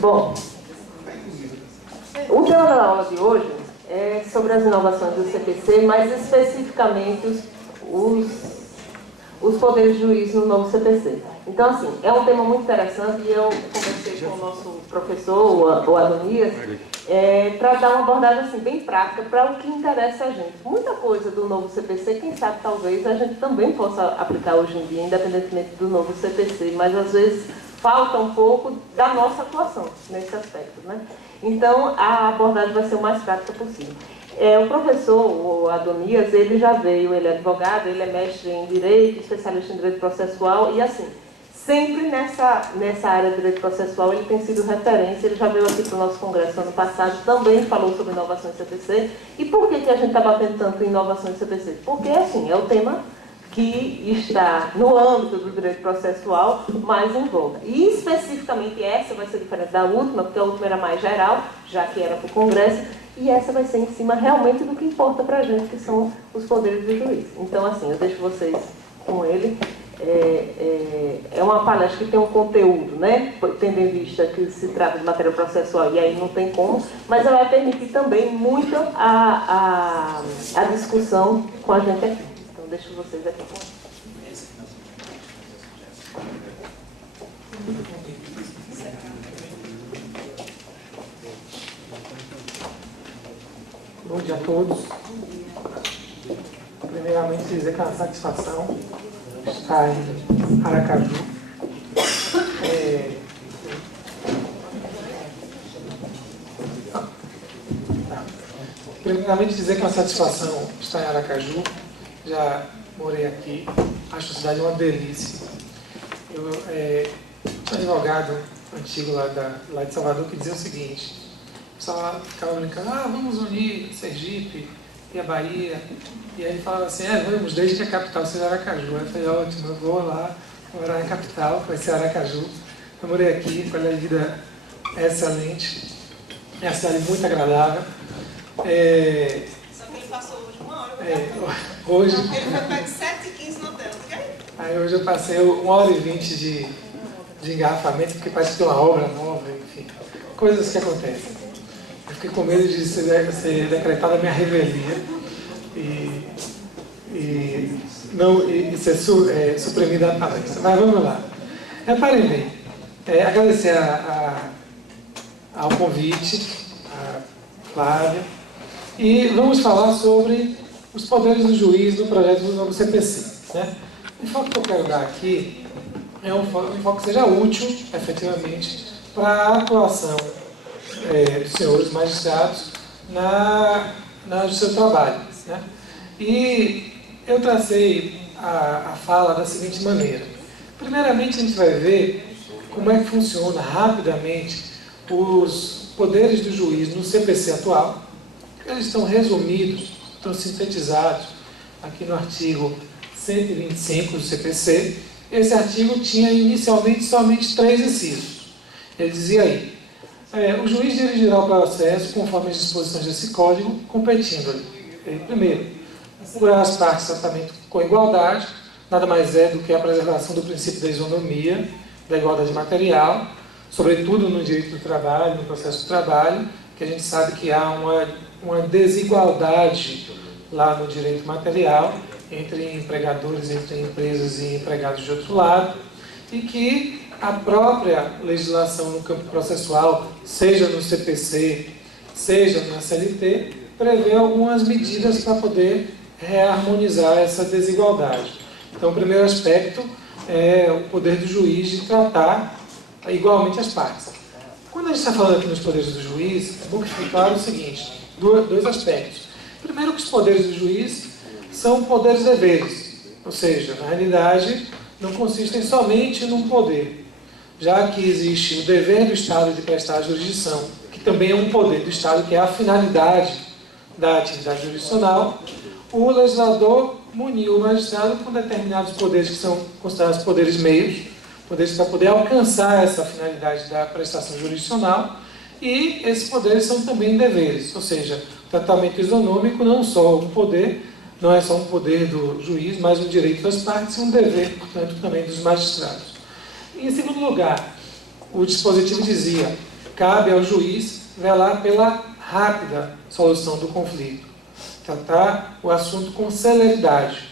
Bom, o tema da aula de hoje é sobre as inovações do CPC, mais especificamente os poderes de juízo no novo CPC. Então, assim, é um tema muito interessante e eu conversei com o nosso professor, o Adonias, para dar uma abordagem assim, bem prática para o que interessa a gente. Muita coisa do novo CPC, quem sabe, talvez, a gente também possa aplicar hoje em dia, independentemente do novo CPC, mas às vezes falta um pouco da nossa atuação nesse aspecto, né? Então, a abordagem vai ser o mais prática possível. O professor, o Adonias, ele já veio, ele é advogado, ele é mestre em Direito, especialista em Direito Processual, e assim, sempre nessa área de Direito Processual ele tem sido referência. Ele já veio aqui para o nosso congresso ano passado, também falou sobre inovação em CPC. E por que a gente está batendo tanto em inovação em CPC? Porque, assim, é o tema que está no âmbito do direito processual mais em voga. E, especificamente, essa vai ser diferente da última, porque a última era mais geral, já que era para o Congresso, e essa vai ser em cima realmente do que importa para a gente, que são os poderes do juiz. Então, assim, eu deixo vocês com ele. É uma palestra que tem um conteúdo, né? Tendo em vista que se trata de matéria processual, e aí não tem como, mas ela vai permitir também muito a discussão com a gente aqui. Então, deixo vocês aqui com ele. Bom dia a todos. Primeiramente, dizer que é uma satisfação estar em Aracaju. Primeiramente, dizer que é uma satisfação estar em Aracaju. Já morei aqui, acho a cidade uma delícia. Eu sou advogado antigo lá de Salvador que dizia o seguinte: o pessoal ficava brincando, vamos unir Sergipe e a Bahia. E aí ele falava assim, vamos, desde que a capital seja Aracaju. Aí eu falei, ótimo, eu vou lá, vou morar na capital, vai ser Aracaju. Eu morei aqui, qualidade de vida é excelente, é uma cidade muito agradável. Só que ele passou hoje 1 hora. Hoje... Ele foi para 7h15 no hotel, ok? Aí hoje eu passei 1h20 de engarrafamento, porque parece que tem uma obra nova, enfim, coisas que acontecem. Eu fiquei com medo de ser decretada a minha revelia e ser suprimida a palestra. Mas vamos lá. Reparem bem, agradecer ao convite, a Flávia, e vamos falar sobre os poderes do juiz no projeto do novo CPC. Né? O foco que eu quero dar aqui é um foco que seja útil, efetivamente, para a atuação dos senhores magistrados no seu trabalho. Né? E eu tracei a fala da seguinte maneira. Primeiramente, a gente vai ver como é que funciona rapidamente os poderes do juiz no CPC atual. Eles estão resumidos, estão sintetizados aqui no artigo 125 do CPC. Esse artigo tinha inicialmente somente 3 incisos. Ele dizia aí: o juiz dirigirá o processo conforme as disposições desse código, competindo-lhe, primeiro, assegurar as partes tratamento com igualdade, nada mais é do que a preservação do princípio da isonomia, da igualdade material, sobretudo no direito do trabalho, no processo do trabalho, que a gente sabe que há uma desigualdade lá no direito material entre empregadores, entre empresas e empregados de outro lado, e que a própria legislação no campo processual, seja no CPC, seja na CLT, prevê algumas medidas para poder reharmonizar essa desigualdade. Então, o primeiro aspecto é o poder do juiz de tratar igualmente as partes. Quando a gente está falando aqui nos poderes do juiz, é bom que fique claro o seguinte: dois aspectos. Primeiro, que os poderes do juiz são poderes e deveres, ou seja, na realidade, não consistem somente num poder, já que existe o dever do Estado de prestar jurisdição, que também é um poder do Estado, que é a finalidade da atividade jurisdicional. O legislador muniu o magistrado com determinados poderes que são considerados poderes meios, poderes para poder alcançar essa finalidade da prestação jurisdicional, e esses poderes são também deveres, ou seja, o tratamento isonômico não só um poder, não é só um poder do juiz, mas um direito das partes e um dever, portanto, também dos magistrados. Em segundo lugar, o dispositivo dizia: cabe ao juiz velar pela rápida solução do conflito, tratar o assunto com celeridade.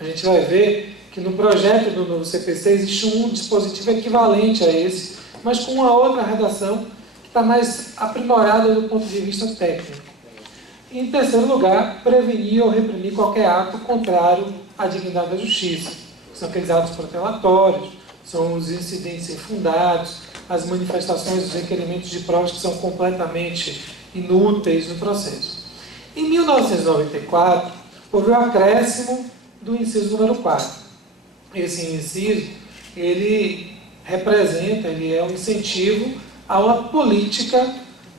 A gente vai ver que no projeto do novo CPC existe um dispositivo equivalente a esse, mas com uma outra redação que está mais aprimorada do ponto de vista técnico. E, em terceiro lugar, prevenir ou reprimir qualquer ato contrário à dignidade da justiça. São aqueles atos protelatórios, são os incidentes infundados, as manifestações, os requerimentos de provas que são completamente inúteis no processo. Em 1994, houve o acréscimo do inciso número 4. Esse inciso, ele representa, ele é um incentivo a uma política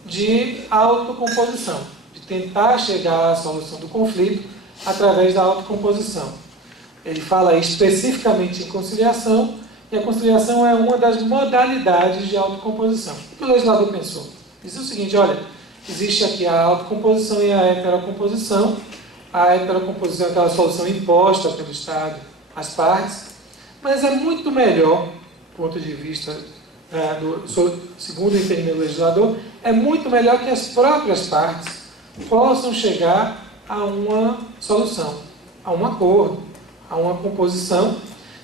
de autocomposição, de tentar chegar à solução do conflito através da autocomposição. Ele fala especificamente em conciliação, e a conciliação é uma das modalidades de autocomposição. O que o legislador pensou? Disse o seguinte: olha, existe aqui a autocomposição e a heterocomposição. A heterocomposição é aquela solução imposta pelo Estado às partes, mas é muito melhor, do ponto de vista segundo o entendimento do legislador, é muito melhor que as próprias partes possam chegar a uma solução, a um acordo, a uma composição,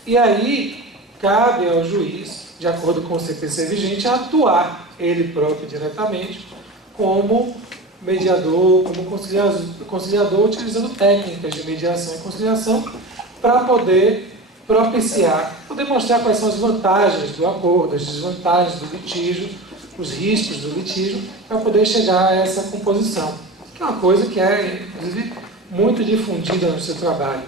e aí cabe ao juiz, de acordo com o CPC vigente, atuar ele próprio diretamente como mediador, como conciliador, utilizando técnicas de mediação e conciliação para poder propiciar, poder mostrar quais são as vantagens do acordo, as desvantagens do litígio, os riscos do litígio, para poder chegar a essa composição, que é uma coisa que é, inclusive, muito difundida no seu trabalho.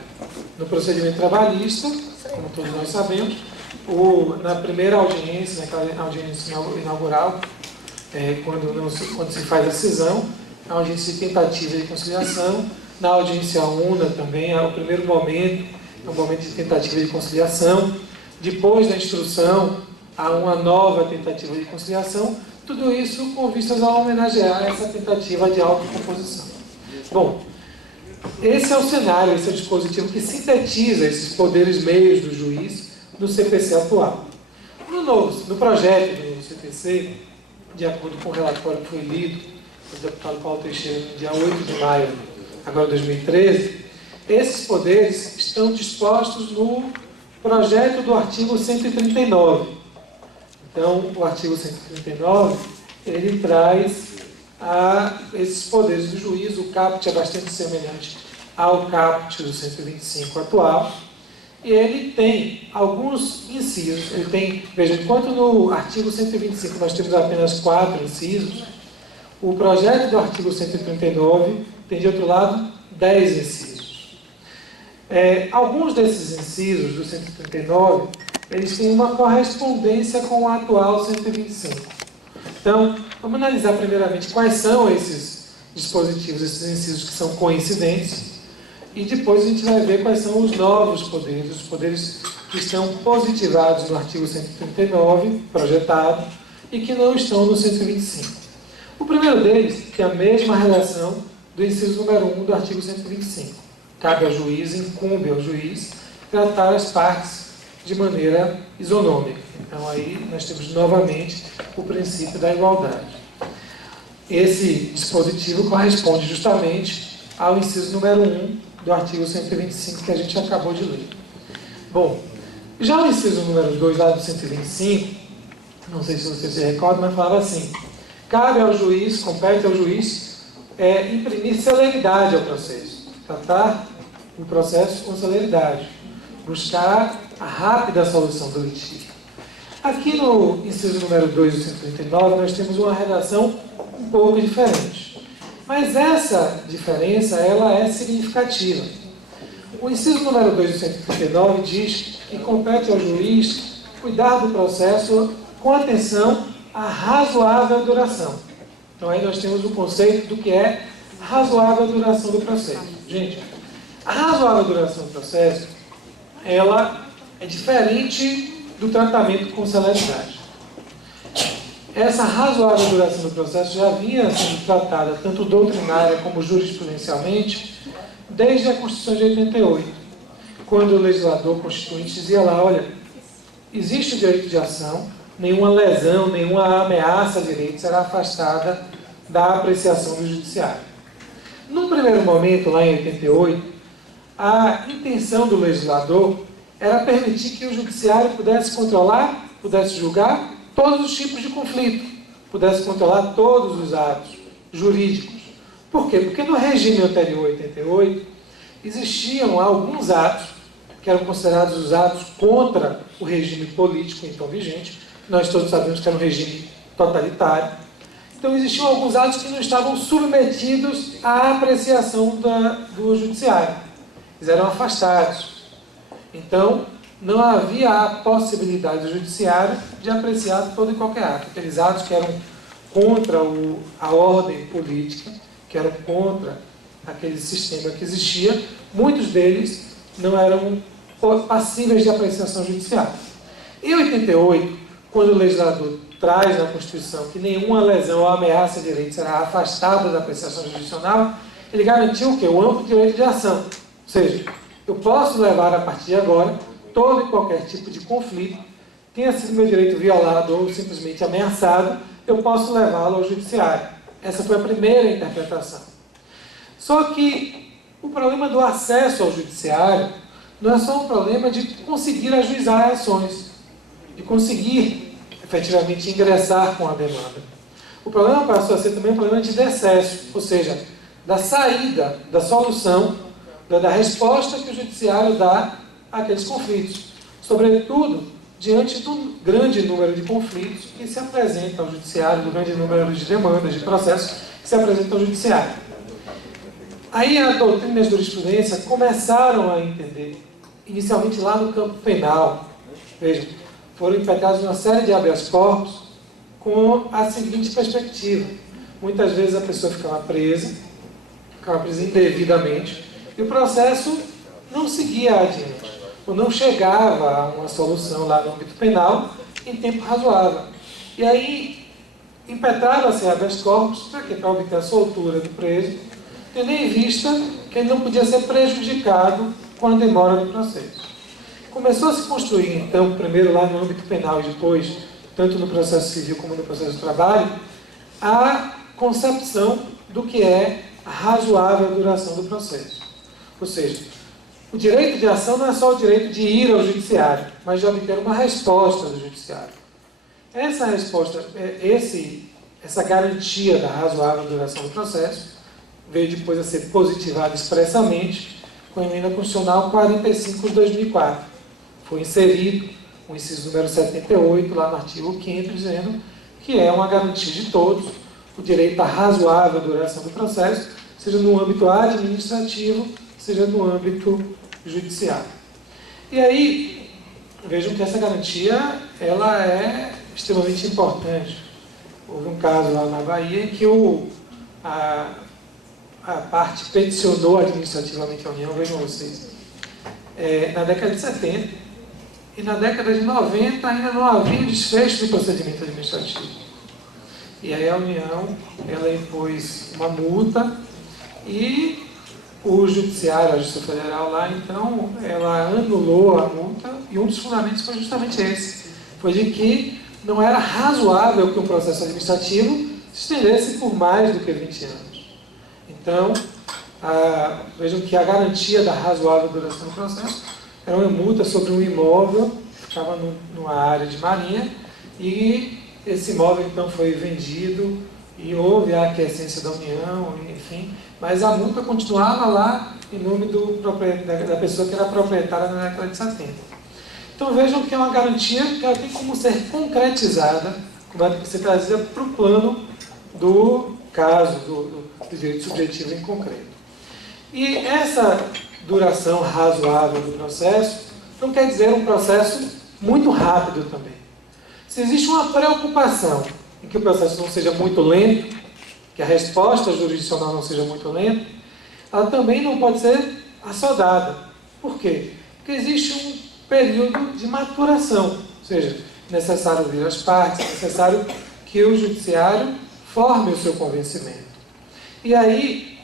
No procedimento trabalhista, como todos nós sabemos, na primeira audiência, naquela audiência inaugural, quando se faz a cisão, a audiência de tentativa de conciliação, na audiência una também, é o primeiro momento, é um momento de tentativa de conciliação, depois da instrução, há uma nova tentativa de conciliação, tudo isso com vistas a homenagear essa tentativa de autocomposição. Bom, esse é o cenário, esse é o dispositivo que sintetiza esses poderes meios do juiz no CPC atual. No projeto do CPC, de acordo com o relatório que foi lido pelo deputado Paulo Teixeira no dia 8 de maio, agora 2013, esses poderes estão dispostos no projeto do artigo 139. Então, o artigo 139, ele traz esses poderes do juiz. O caput é bastante semelhante ao caput do 125 atual, e ele tem alguns incisos. Ele tem, veja, enquanto no artigo 125 nós temos apenas 4 incisos, o projeto do artigo 139 tem, de outro lado, 10 incisos. Alguns desses incisos do 139, eles têm uma correspondência com o atual 125. Então, vamos analisar primeiramente quais são esses dispositivos, esses incisos que são coincidentes, e depois a gente vai ver quais são os novos poderes, os poderes que estão positivados no artigo 139, projetado, e que não estão no 125. O primeiro deles tem a mesma relação do inciso número 1 do artigo 125. Cabe ao juiz, incumbe ao juiz, tratar as partes de maneira isonômica. Então aí nós temos novamente o princípio da igualdade. Esse dispositivo corresponde justamente ao inciso número 1 do artigo 125 que a gente acabou de ler. Bom, já o inciso número 2 lá do 125, não sei se você se recorda, mas falava assim: cabe ao juiz, compete ao juiz imprimir celeridade ao processo, tratar o processo com celeridade, buscar a rápida solução do litígio. Aqui no inciso número 2 do 139, nós temos uma redação um pouco diferente. Mas essa diferença, ela é significativa. O inciso número 2 do 139 diz que compete ao juiz cuidar do processo com atenção à razoável duração. Então aí nós temos o conceito do que é razoável duração do processo. Gente, a razoável duração do processo, ela é diferente do tratamento com celeridade. Essa razoável duração do processo já vinha sendo tratada tanto doutrinária como jurisprudencialmente desde a Constituição de 88, quando o legislador constituinte dizia lá, olha, existe o direito de ação, nenhuma lesão, nenhuma ameaça a direito será afastada da apreciação do judiciário. Num primeiro momento, lá em 88, a intenção do legislador era permitir que o judiciário pudesse controlar, pudesse julgar todos os tipos de conflito, pudesse controlar todos os atos jurídicos. Por quê? Porque no regime anterior, 88, existiam alguns atos que eram considerados os atos contra o regime político então vigente. Nós todos sabemos que era um regime totalitário. Então existiam alguns atos que não estavam submetidos à apreciação do judiciário. Eles eram afastados. Então, não havia a possibilidade do judiciário de apreciar todo e qualquer ato. Aqueles atos que eram contra a ordem política, que eram contra aquele sistema que existia, muitos deles não eram passíveis de apreciação judiciária. Em 88, quando o legislador traz na Constituição que nenhuma lesão ou ameaça de direito será afastada da apreciação jurisdicional, ele garantiu o quê? O amplo direito de ação. Ou seja, eu posso levar a partir de agora todo e qualquer tipo de conflito, tenha sido meu direito violado ou simplesmente ameaçado, eu posso levá-lo ao judiciário. Essa foi a primeira interpretação. Só que o problema do acesso ao judiciário não é só um problema de conseguir ajuizar ações, de conseguir efetivamente ingressar com a demanda. O problema passou a ser também um problema de decesso, ou seja, da saída, da solução, da resposta que o judiciário dá àqueles conflitos. Sobretudo, diante do grande número de conflitos que se apresentam ao judiciário, do grande número de demandas, de processos que se apresentam ao judiciário. Aí a doutrina e a jurisprudência começaram a entender, inicialmente lá no campo penal, vejam, foram impetrados uma série de habeas corpus com a seguinte perspectiva. Muitas vezes a pessoa ficava presa indevidamente, e o processo não seguia adiante, ou não chegava a uma solução lá no âmbito penal em tempo razoável. E aí, impetrava-se habeas corpus, para quê? Para obter a soltura do preso, tendo em vista que ele não podia ser prejudicado com a demora do processo. Começou a se construir, então, primeiro lá no âmbito penal e depois, tanto no processo civil como no processo de trabalho, a concepção do que é a razoável duração do processo. Ou seja, o direito de ação não é só o direito de ir ao judiciário, mas de obter uma resposta do judiciário. Essa resposta, essa garantia da razoável duração do processo, veio depois a ser positivada expressamente com a emenda constitucional 45 de 2004. Foi inserido o inciso número 78, lá no artigo 5º, dizendo que é uma garantia de todos o direito à razoável duração do processo, seja no âmbito administrativo, seja no âmbito judiciário. E aí, vejam que essa garantia ela é extremamente importante. Houve um caso lá na Bahia em que a parte peticionou administrativamente a União, vejam vocês, na década de 70, e na década de 90 ainda não havia desfecho de procedimento administrativo. E aí a União, ela impôs uma multa e o Judiciário, a Justiça Federal lá, então, ela anulou a multa e um dos fundamentos foi justamente esse. Foi de que não era razoável que um processo administrativo se estendesse por mais do que 20 anos. Então, vejam que a garantia da razoável duração do processo era uma multa sobre um imóvel que ficava numa área de marinha e esse imóvel então foi vendido e houve a aquiescência da União, enfim, mas a multa continuava lá em nome da pessoa que era proprietária na década de 70. Então vejam que é uma garantia que ela tem como ser concretizada, como é que ser trazida para o plano do caso, do direito subjetivo em concreto. E essa duração razoável do processo não quer dizer um processo muito rápido também. Se existe uma preocupação em que o processo não seja muito lento, que a resposta jurisdicional não seja muito lenta, ela também não pode ser assodada. Por quê? Porque existe um período de maturação. Ou seja, é necessário ouvir as partes, é necessário que o judiciário forme o seu convencimento. E aí,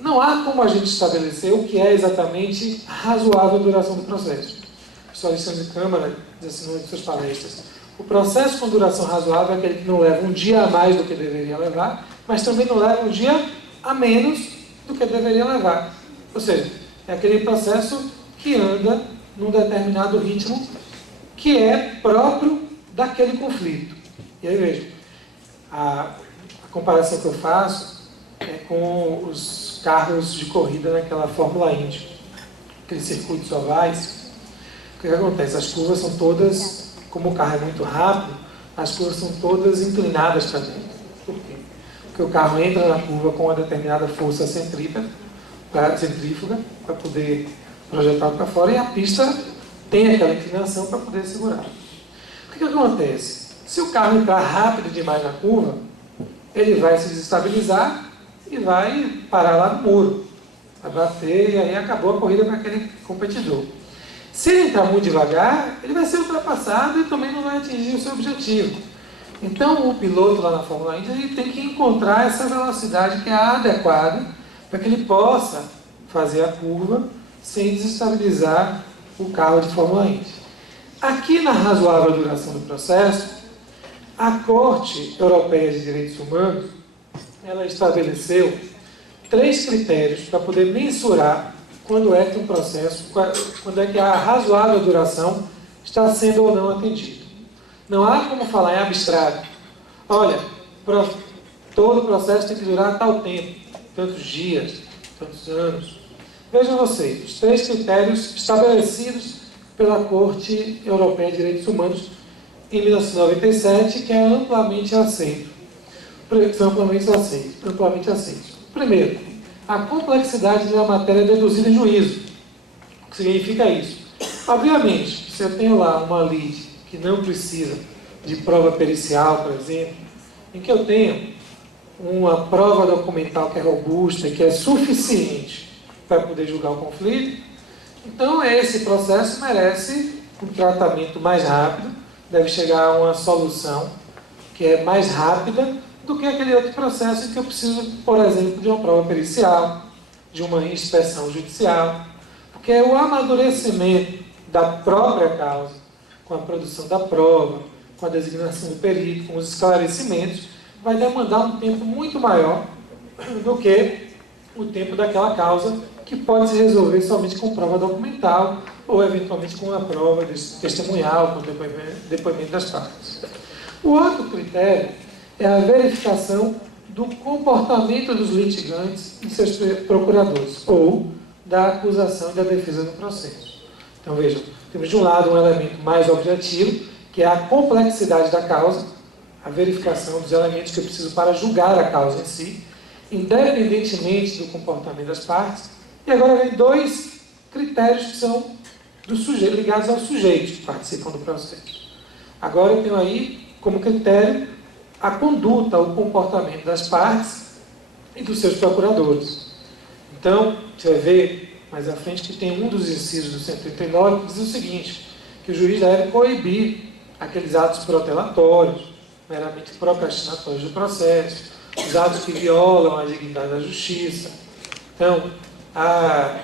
não há como a gente estabelecer o que é exatamente a razoável duração do processo. O professor Alexandre Câmara diz assim, numa de suas palestras, o processo com duração razoável é aquele que não leva um dia a mais do que deveria levar, mas também não leva um dia a menos do que deveria levar. Ou seja, é aquele processo que anda num determinado ritmo que é próprio daquele conflito. E aí veja, a comparação que eu faço é com os carros de corrida naquela Fórmula Indy, aqueles circuitos ovais. O que acontece? As curvas são todas, como o carro é muito rápido, as curvas são todas inclinadas para dentro. Por quê? Porque o carro entra na curva com uma determinada força centrífuga para poder projetar para fora, e a pista tem aquela inclinação para poder segurar. O que acontece? Se o carro entrar rápido demais na curva, ele vai se desestabilizar e vai parar lá no muro, vai bater, e aí acabou a corrida para aquele competidor. Se ele entrar muito devagar, ele vai ser ultrapassado e também não vai atingir o seu objetivo. Então, o piloto lá na Fórmula Indy, ele tem que encontrar essa velocidade que é adequada para que ele possa fazer a curva sem desestabilizar o carro de Fórmula Indy. Aqui na razoável duração do processo, a Corte Europeia de Direitos Humanos, ela estabeleceu 3 critérios para poder mensurar quando é que um processo, quando é que a razoável duração está sendo ou não atendida. Não há como falar em abstrato. Olha, todo o processo tem que durar tal tempo, tantos dias, tantos anos. Vejam vocês, os 3 critérios estabelecidos pela Corte Europeia de Direitos Humanos em 1997, que é amplamente aceito. Amplamente aceitos. Primeiro, a complexidade da matéria deduzida em juízo. O que significa isso? Obviamente, se eu tenho lá uma lide que não precisa de prova pericial, por exemplo, em que eu tenho uma prova documental que é robusta e que é suficiente para poder julgar o conflito, então esse processo merece um tratamento mais rápido, deve chegar a uma solução que é mais rápida do que aquele outro processo em que eu preciso, por exemplo, de uma prova pericial, de uma inspeção judicial, porque o amadurecimento da própria causa, com a produção da prova, com a designação do perito, com os esclarecimentos, vai demandar um tempo muito maior do que o tempo daquela causa, que pode se resolver somente com prova documental ou, eventualmente, com uma prova testemunhal, com o depoimento das partes. O outro critério é a verificação do comportamento dos litigantes e seus procuradores, ou da acusação e da defesa no processo. Então, vejam, temos de um lado um elemento mais objetivo, que é a complexidade da causa, a verificação dos elementos que eu preciso para julgar a causa em si, independentemente do comportamento das partes. E agora vem 2 critérios que são ligados aos sujeitos que participam do processo. Agora eu tenho aí como critério a conduta, o comportamento das partes e dos seus procuradores. Então, você vai ver mais à frente que tem um dos incisos do 139 que diz o seguinte, que o juiz deve coibir aqueles atos protelatórios, meramente procrastinatórios do processo, os atos que violam a dignidade da justiça. Então, a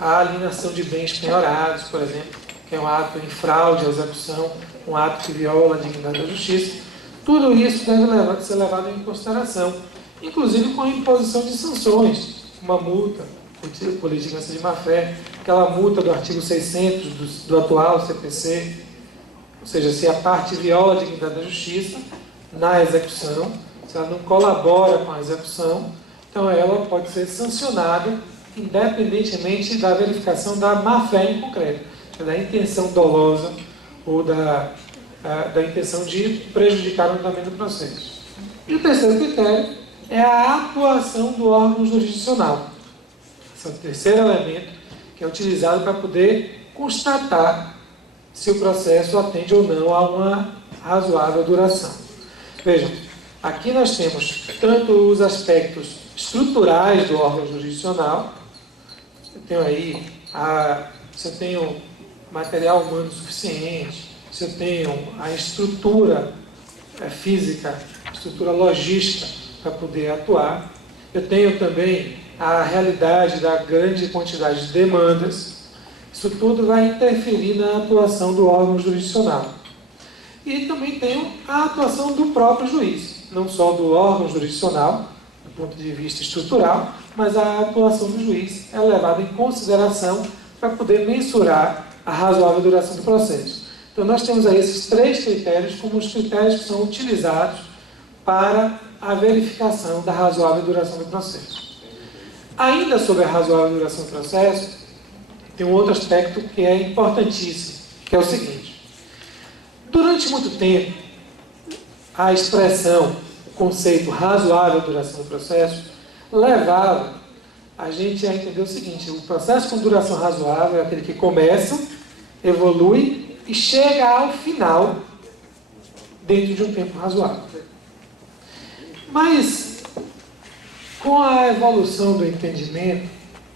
alienação de bens penhorados, por exemplo, que é um ato em fraude à execução, um ato que viola a dignidade da justiça. Tudo isso deve ser levado em consideração, inclusive com a imposição de sanções, uma multa por litigância de má-fé, aquela multa do artigo 600 do atual CPC, ou seja, se a parte viola a dignidade da justiça na execução, se ela não colabora com a execução, então ela pode ser sancionada independentemente da verificação da má-fé em concreto, da intenção dolosa ou da intenção de prejudicar o andamento do processo. E o terceiro critério é a atuação do órgão jurisdicional. Esse é o terceiro elemento que é utilizado para poder constatar se o processo atende ou não a uma razoável duração. Vejam, aqui nós temos tanto os aspectos estruturais do órgão jurisdicional, eu tenho aí, se eu tenho material humano suficiente, se eu tenho a estrutura física, estrutura logística para poder atuar, eu tenho também a realidade da grande quantidade de demandas. Isso tudo vai interferir na atuação do órgão jurisdicional. E também tenho a atuação do próprio juiz, não só do órgão jurisdicional, do ponto de vista estrutural, mas a atuação do juiz é levada em consideração para poder mensurar a razoável duração do processo. Então, nós temos aí esses 3 critérios como os critérios que são utilizados para a verificação da razoável duração do processo. Ainda sobre a razoável duração do processo, tem um outro aspecto que é importantíssimo, que é o seguinte. Durante muito tempo, a expressão, o conceito razoável duração do processo, levava a gente a entender o seguinte: o processo com duração razoável é aquele que começa, evolui e chega ao final dentro de um tempo razoável. Mas, com a evolução do entendimento,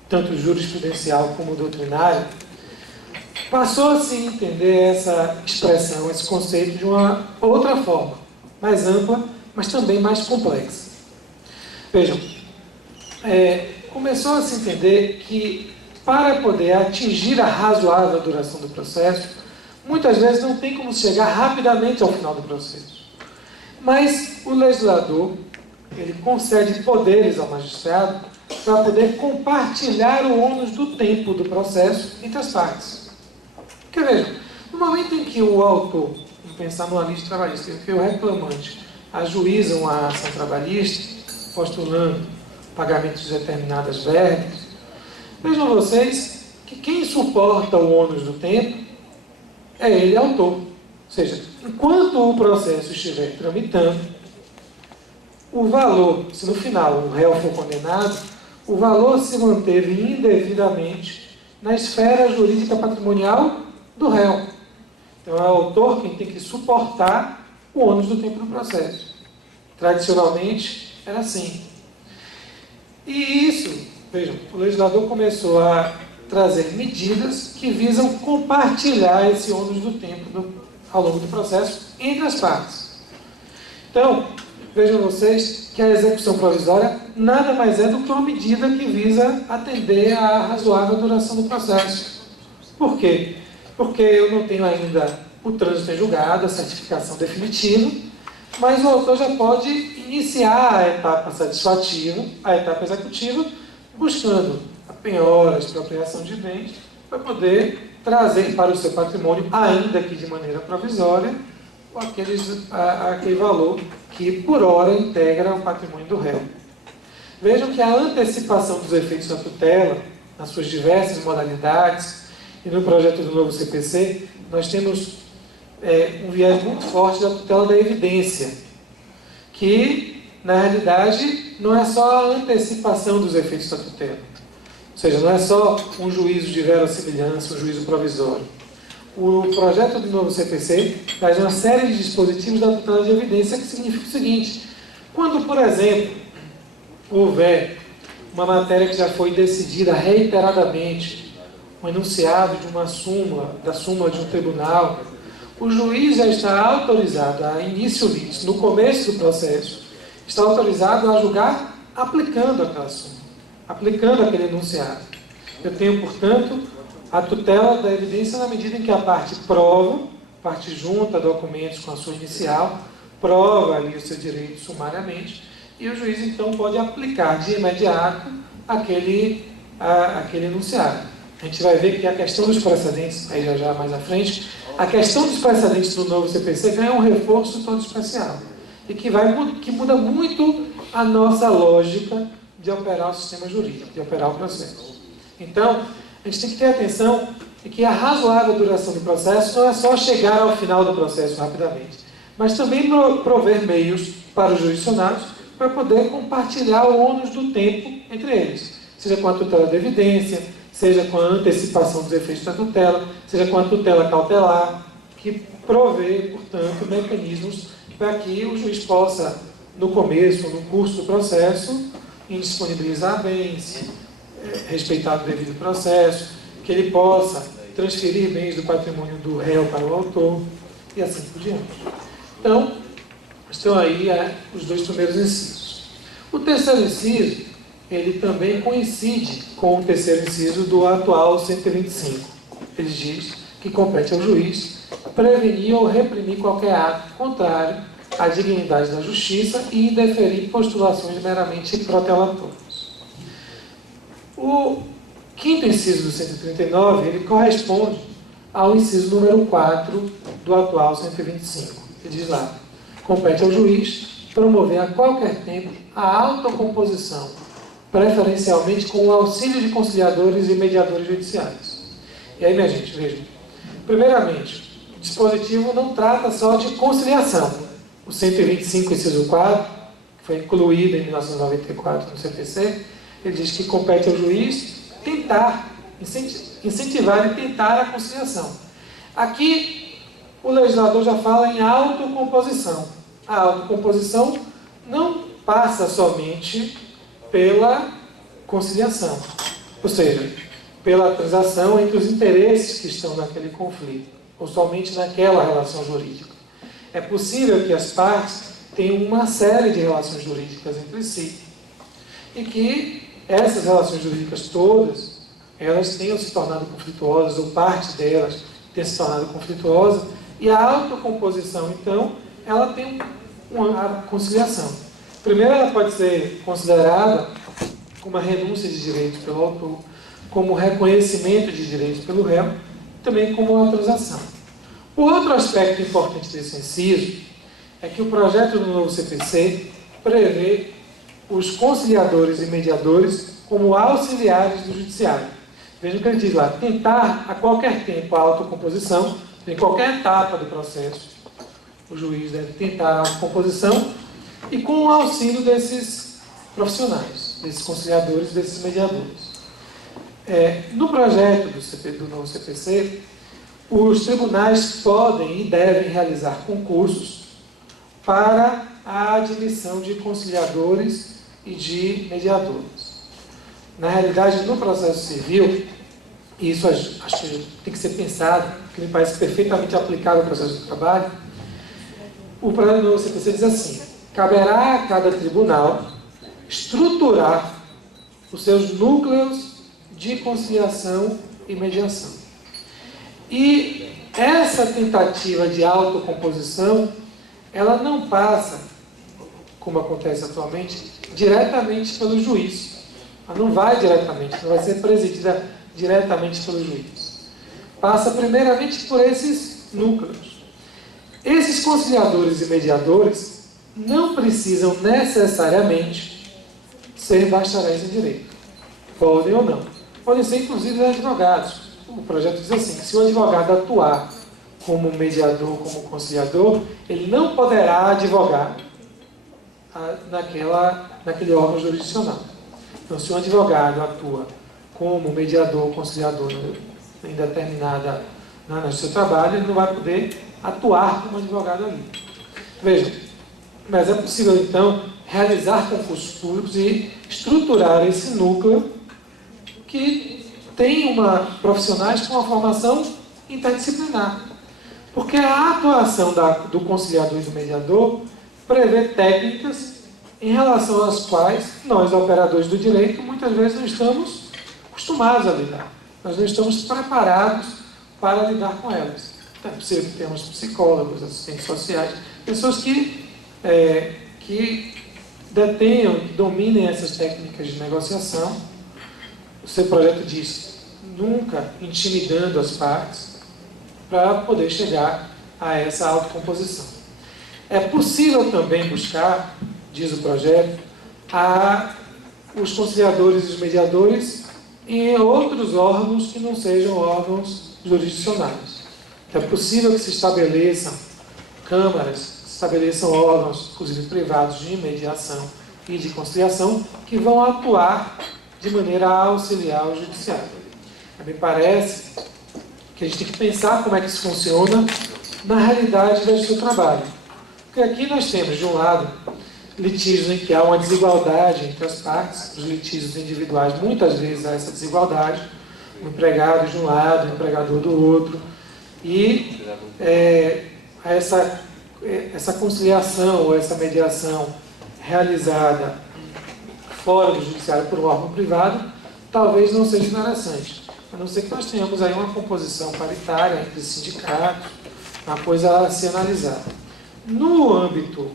tanto jurisprudencial como doutrinário, passou a se entender essa expressão, esse conceito de uma outra forma, mais ampla, mas também mais complexa. Vejam, começou a se entender que, para poder atingir a razoável duração do processo, muitas vezes não tem como chegar rapidamente ao final do processo. Mas o legislador, ele concede poderes ao magistrado para poder compartilhar o ônus do tempo do processo entre as partes. Porque vejam, no momento em que o autor, vamos pensar numa lista trabalhista, em que o reclamante ajuiza uma ação trabalhista, postulando pagamento de determinadas verbas, vejam vocês que quem suporta o ônus do tempo é ele, autor. Ou seja, enquanto o processo estiver tramitando, o valor, se no final o réu for condenado, o valor se manteve indevidamente na esfera jurídica patrimonial do réu. Então é o autor quem tem que suportar o ônus do tempo do processo. Tradicionalmente era assim. E isso, vejam, o legislador começou a trazer medidas que visam compartilhar esse ônus do tempo ao longo do processo entre as partes. Então, vejam vocês que a execução provisória nada mais é do que uma medida que visa atender à razoável duração do processo. Por quê? Porque eu não tenho ainda o trânsito em julgado, a certificação definitiva, mas o autor já pode iniciar a etapa satisfativa, a etapa executiva, buscando a penhora, a expropriação de bens, para poder trazer para o seu patrimônio, ainda que de maneira provisória, aquele valor que, por hora, integra o patrimônio do réu. Vejam que a antecipação dos efeitos da tutela, nas suas diversas modalidades, e no projeto do novo CPC, nós temos um viés muito forte da tutela da evidência, que, na realidade, não é só a antecipação dos efeitos da tutela. Ou seja, não é só um juízo de verossimilhança, um juízo provisório. O projeto do novo CPC traz uma série de dispositivos da tutela de evidência que significa o seguinte: quando, por exemplo, houver uma matéria que já foi decidida reiteradamente, um enunciado de uma súmula, da súmula de um tribunal, o juiz já está autorizado a início litis, no começo do processo, está autorizado a julgar aplicando aquela súmula, aplicando aquele enunciado. Eu tenho, portanto, a tutela da evidência na medida em que a parte prova, a parte junta documentos com a sua inicial, prova ali o seu direito sumariamente, e o juiz então pode aplicar de imediato aquele enunciado. A gente vai ver que a questão dos precedentes, aí já mais à frente, a questão dos precedentes do novo CPC ganha um reforço todo especial, e que muda muito a nossa lógica de operar o sistema jurídico, de operar o processo. Então, a gente tem que ter atenção de que a razoável duração do processo não é só chegar ao final do processo rapidamente, mas também prover meios para os jurisdicionados para poder compartilhar o ônus do tempo entre eles, seja com a tutela da evidência, seja com a antecipação dos efeitos da tutela, seja com a tutela cautelar, que provê, portanto, mecanismos para que o juiz possa, no começo, no curso do processo, indisponibilizar bens, respeitar o devido processo, que ele possa transferir bens do patrimônio do réu para o autor. e assim por diante. Então, estão aí os dois primeiros incisos. O terceiro inciso, ele também coincide com o terceiro inciso do atual 125. Ele diz que compete ao juiz prevenir ou reprimir qualquer ato contrário à dignidade da justiça e indeferir postulações meramente protelatórias. O quinto inciso do 139, ele corresponde ao inciso número 4 do atual 125. Ele diz lá: compete ao juiz promover a qualquer tempo a autocomposição, preferencialmente com o auxílio de conciliadores e mediadores judiciais. E aí, minha gente, vejam. Primeiramente, o dispositivo não trata só de conciliação. O 125, inciso 4, que foi incluído em 1994 no CPC, ele diz que compete ao juiz tentar, incentivar e tentar a conciliação. Aqui, o legislador já fala em autocomposição. A autocomposição não passa somente pela conciliação, ou seja, pela transação entre os interesses que estão naquele conflito, ou somente naquela relação jurídica. É possível que as partes tenham uma série de relações jurídicas entre si, e que essas relações jurídicas todas, elas tenham se tornado conflituosas, ou parte delas tenha se tornado conflituosa, e a autocomposição, então, ela tem uma conciliação. Primeiro, ela pode ser considerada como a renúncia de direitos pelo autor, como reconhecimento de direitos pelo réu, também como uma transação. O outro aspecto importante desse inciso é que o projeto do novo CPC prevê os conciliadores e mediadores como auxiliares do judiciário. Vejam que ele diz lá: tentar a qualquer tempo a autocomposição, em qualquer etapa do processo, o juiz deve tentar a autocomposição e com o auxílio desses profissionais, desses conciliadores, desses mediadores. No projeto do novo CPC, os tribunais podem e devem realizar concursos para a admissão de conciliadores e de mediadores. Na realidade, no processo civil, e isso acho que tem que ser pensado, porque me parece perfeitamente aplicado ao processo do trabalho, o projeto do novo CPC diz assim: caberá a cada tribunal estruturar os seus núcleos de conciliação e mediação. E essa tentativa de autocomposição, ela não passa, como acontece atualmente, diretamente pelo juiz. Ela não vai diretamente, não vai ser presidida diretamente pelo juiz. Passa primeiramente por esses núcleos. Esses conciliadores e mediadores não precisam necessariamente ser bacharéis em direito. Podem ou não. Podem ser, inclusive, advogados. O projeto diz assim, que se o advogado atuar como mediador, como conciliador, ele não poderá advogar naquele órgão jurisdicional. Então, se um advogado atua como mediador, conciliador em determinada no seu trabalho, ele não vai poder atuar como advogado ali. Vejam, mas é possível, então, realizar concursos públicos e estruturar esse núcleo que tem profissionais com uma formação interdisciplinar. Porque a atuação do conciliador e do mediador prevê técnicas em relação às quais nós, operadores do direito, muitas vezes não estamos acostumados a lidar. Nós não estamos preparados para lidar com elas. É possível que tenhamos psicólogos, assistentes sociais, pessoas que detenham, que dominem essas técnicas de negociação. O seu projeto diz, nunca intimidando as partes, para poder chegar a essa autocomposição. É possível também buscar, diz o projeto, os conciliadores e os mediadores em outros órgãos que não sejam órgãos jurisdicionais. É possível que se estabeleçam câmaras, se estabeleçam órgãos, inclusive privados, de mediação e de conciliação, que vão atuar de maneira a auxiliar o judiciário. Me parece que a gente tem que pensar como é que isso funciona na realidade do seu trabalho. Porque aqui nós temos, de um lado, litígios em que há uma desigualdade entre as partes, os litígios individuais, muitas vezes há essa desigualdade, o empregado de um lado, o empregador do outro, e essa conciliação ou essa mediação realizada fora do judiciário por um órgão privado, talvez não seja interessante. A não ser que nós tenhamos aí uma composição paritária entre sindicatos, uma coisa a se analisar. No âmbito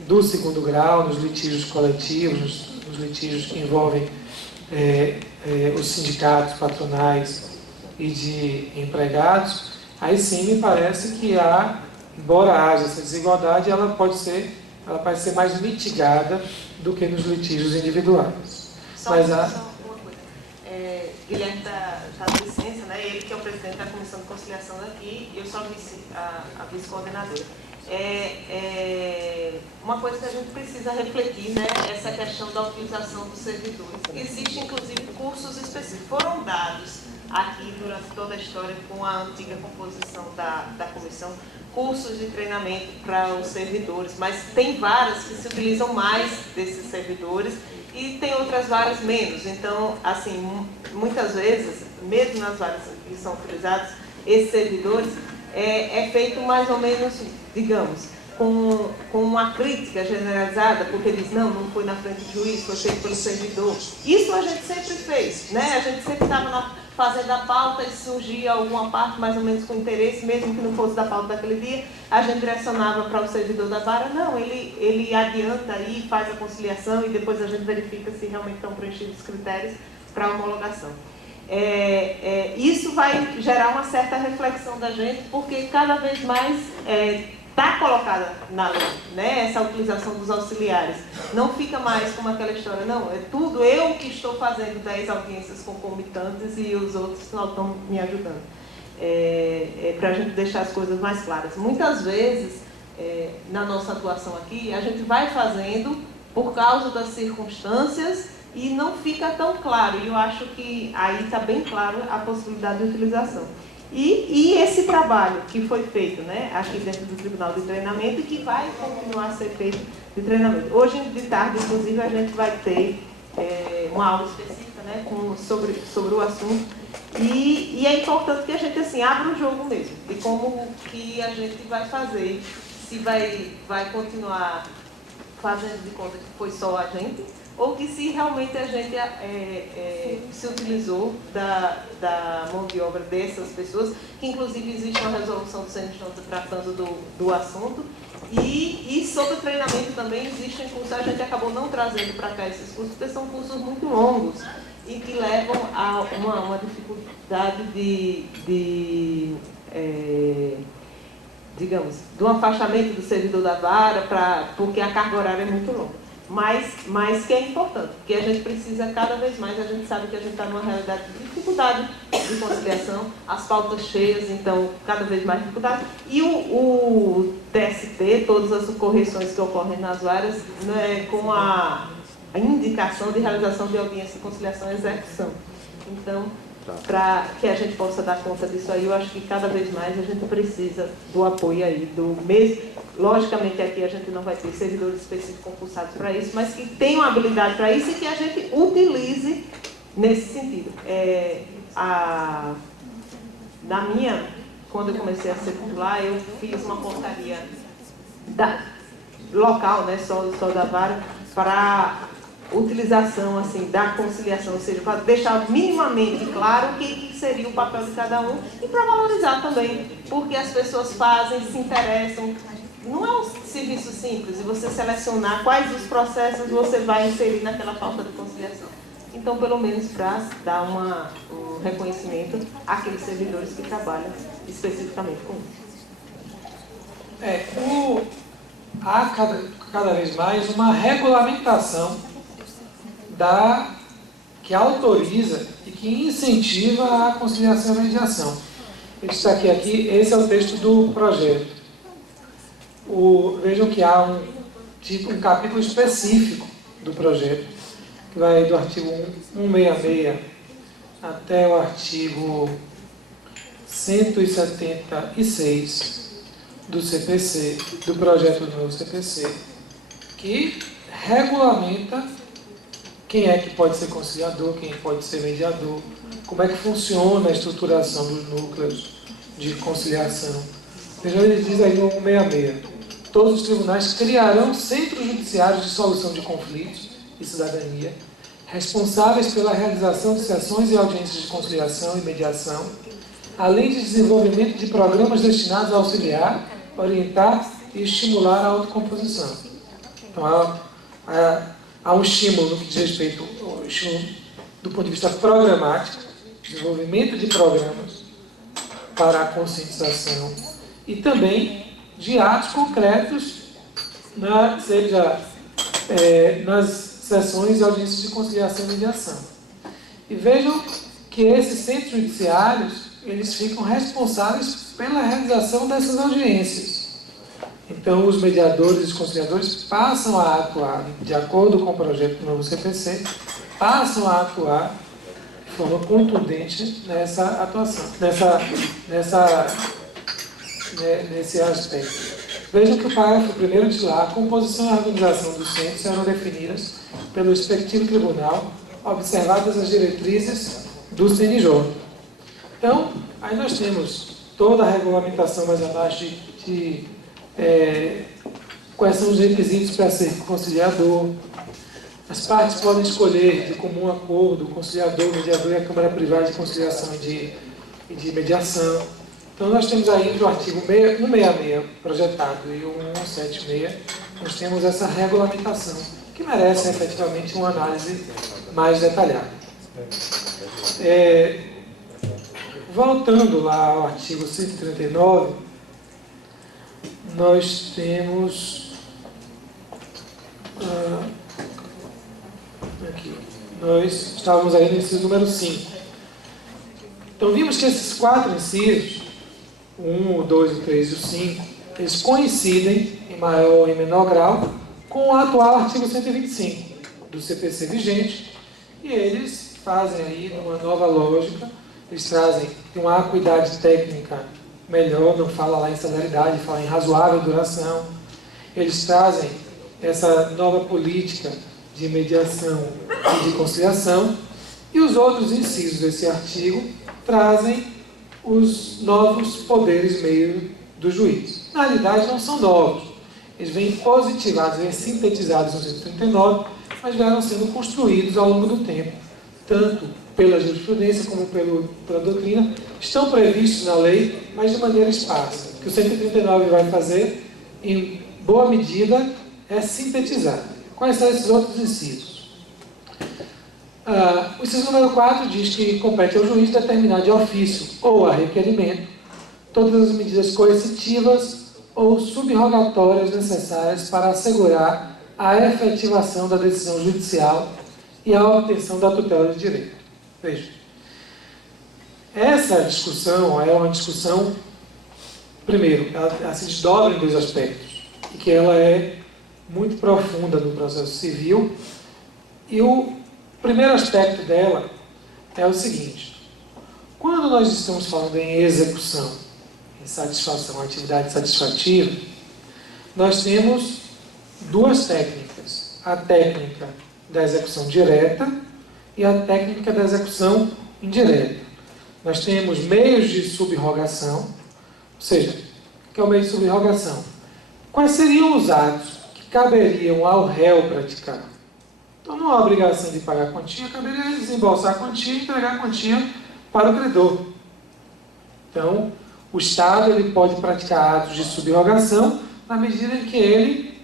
do segundo grau, nos litígios coletivos, nos litígios que envolvem os sindicatos patronais e de empregados, aí sim me parece que embora haja essa desigualdade, ela pode ser mais mitigada do que nos litígios individuais. Só uma coisa. Guilherme está de licença, né? Ele que é o presidente da Comissão de Conciliação daqui, e eu sou a vice-coordenadora. Uma coisa que a gente precisa refletir, né? Essa questão da utilização dos servidores. Existem, inclusive, cursos específicos. Foram dados aqui durante toda a história com a antiga composição da comissão, cursos de treinamento para os servidores, mas tem varas que se utilizam mais desses servidores e tem outras varas menos. Então, assim, muitas vezes, mesmo nas varas que são utilizadas, esses servidores, é feito mais ou menos, digamos, com uma crítica generalizada, porque diz, não foi na frente do juiz, foi feito pelo servidor. Isso a gente sempre fez, né? A gente sempre estava fazendo a pauta e surgia alguma parte mais ou menos com interesse, mesmo que não fosse da pauta daquele dia, a gente direcionava para o servidor da vara, não, ele adianta aí, faz a conciliação e depois a gente verifica se realmente estão preenchidos os critérios para homologação. Isso vai gerar uma certa reflexão da gente, porque cada vez mais está colocada na lei, né? Essa utilização dos auxiliares. Não fica mais como aquela história, não, é tudo eu que estou fazendo 10 audiências concomitantes e os outros não estão me ajudando. Para a gente deixar as coisas mais claras. Muitas vezes, na nossa atuação aqui, a gente vai fazendo por causa das circunstâncias e não fica tão claro. E eu acho que aí está bem claro a possibilidade de utilização. E esse trabalho que foi feito, né, aqui dentro do Tribunal de Treinamento e que vai continuar a ser feito de treinamento. Hoje de tarde, inclusive, a gente vai ter uma aula específica, né, sobre o assunto. E é importante que a gente assim, abra o jogo mesmo, de como que a gente vai fazer, se vai continuar fazendo de conta que foi só a gente, ou que se realmente a gente se utilizou da mão de obra dessas pessoas, que inclusive existe uma resolução do CNJ tratando do assunto, e sobre o treinamento também existem cursos, a gente acabou não trazendo para cá esses cursos, porque são cursos muito longos e que levam a uma dificuldade digamos, do afastamento do servidor da vara, porque a carga horária é muito longa. Mas que é importante, porque a gente precisa cada vez mais, a gente sabe que a gente está numa realidade de dificuldade de conciliação, as pautas cheias, então cada vez mais dificuldade. E o TST, todas as correções que ocorrem nas varas, né, com a indicação de realização de audiência de conciliação e execução. Então, para que a gente possa dar conta disso aí, eu acho que cada vez mais a gente precisa do apoio aí, do mesmo. Logicamente aqui a gente não vai ter servidores específicos concursados para isso, mas que tenham habilidade para isso e que a gente utilize nesse sentido. Quando eu comecei a ser titular, eu fiz uma portaria local, né, só da vara, para utilização assim, da conciliação, ou seja, para deixar minimamente claro o que seria o papel de cada um e para valorizar também, porque as pessoas fazem, se interessam. Não é um serviço simples, e você selecionar quais os processos você vai inserir naquela pauta de conciliação. Então, pelo menos para dar um reconhecimento àqueles servidores que trabalham especificamente com isso. Há cada vez mais uma regulamentação que autoriza e que incentiva a conciliação e a mediação. Eu destaquei aqui, esse é o texto do projeto. Vejam que há um capítulo específico do projeto, que vai do artigo 166 até o artigo 176 do CPC, do projeto do novo CPC, que regulamenta quem é que pode ser conciliador, quem pode ser mediador, como é que funciona a estruturação dos núcleos de conciliação Veja, ele diz aí no 166. Todos os tribunais criarão centros judiciários de solução de conflitos e cidadania, responsáveis pela realização de sessões e audiências de conciliação e mediação, além de desenvolvimento de programas destinados a auxiliar, orientar e estimular a autocomposição. Então, há um estímulo no que diz respeito ao estímulo do ponto de vista programático, desenvolvimento de programas para a conscientização e também de atos concretos, seja nas sessões e audiências de conciliação e mediação. E vejam que esses centros judiciários, eles ficam responsáveis pela realização dessas audiências. Então, os mediadores e conciliadores passam a atuar, de acordo com o projeto do novo CPC, passam a atuar de forma contundente nessa atuação, nesse aspecto. Vejam que o parágrafo 1º diz lá: a composição e a organização dos centros serão definidas pelo respectivo tribunal, observadas as diretrizes do CNJ. Então, aí nós temos toda a regulamentação mais abaixo de quais são os requisitos para ser conciliador. As partes podem escolher de comum acordo o conciliador, o mediador e a Câmara Privada de Conciliação e de Mediação. Então, nós temos aí no artigo 166 projetado e o 176, nós temos essa regulamentação, que merece efetivamente uma análise mais detalhada. Voltando lá ao artigo 139, nós temos aqui, nós estávamos aí no inciso número 5. Então vimos que esses 4 incisos, o 1, o 2, o 3 e o 5, eles coincidem em maior ou em menor grau com o atual artigo 125 do CPC vigente, e eles fazem aí uma nova lógica, eles trazem uma acuidade técnica melhor, não fala lá em celeridade, fala em razoável duração. Eles trazem essa nova política de mediação e de conciliação, e os outros incisos desse artigo trazem os novos poderes meio do juiz. Na realidade, não são novos. Eles vêm positivados, vêm sintetizados no 139, mas vieram sendo construídos ao longo do tempo, tanto pela jurisprudência como pela doutrina. Estão previstos na lei, mas de maneira esparsa. O que o 139 vai fazer, em boa medida, é sintetizar. Quais são esses outros incisos? O inciso número 4 diz que compete ao juiz determinar de ofício ou a requerimento todas as medidas coercitivas ou subrogatórias necessárias para assegurar a efetivação da decisão judicial e a obtenção da tutela de direito. Veja, essa discussão é uma discussão, primeiro, ela se desdobra em 2 aspectos, e que ela é muito profunda no processo civil, e o primeiro aspecto dela é o seguinte: quando nós estamos falando em execução, em satisfação, atividade satisfativa, nós temos 2 técnicas: a técnica da execução direta e a técnica da execução indireta. Nós temos meios de subrogação, ou seja, o que é o meio de subrogação? Quais seriam os atos que caberiam ao réu praticar? Então, não há obrigação de pagar a quantia, caberia ele desembolsar a quantia e entregar a quantia para o credor. Então, o Estado ele pode praticar atos de subrogação na medida em que ele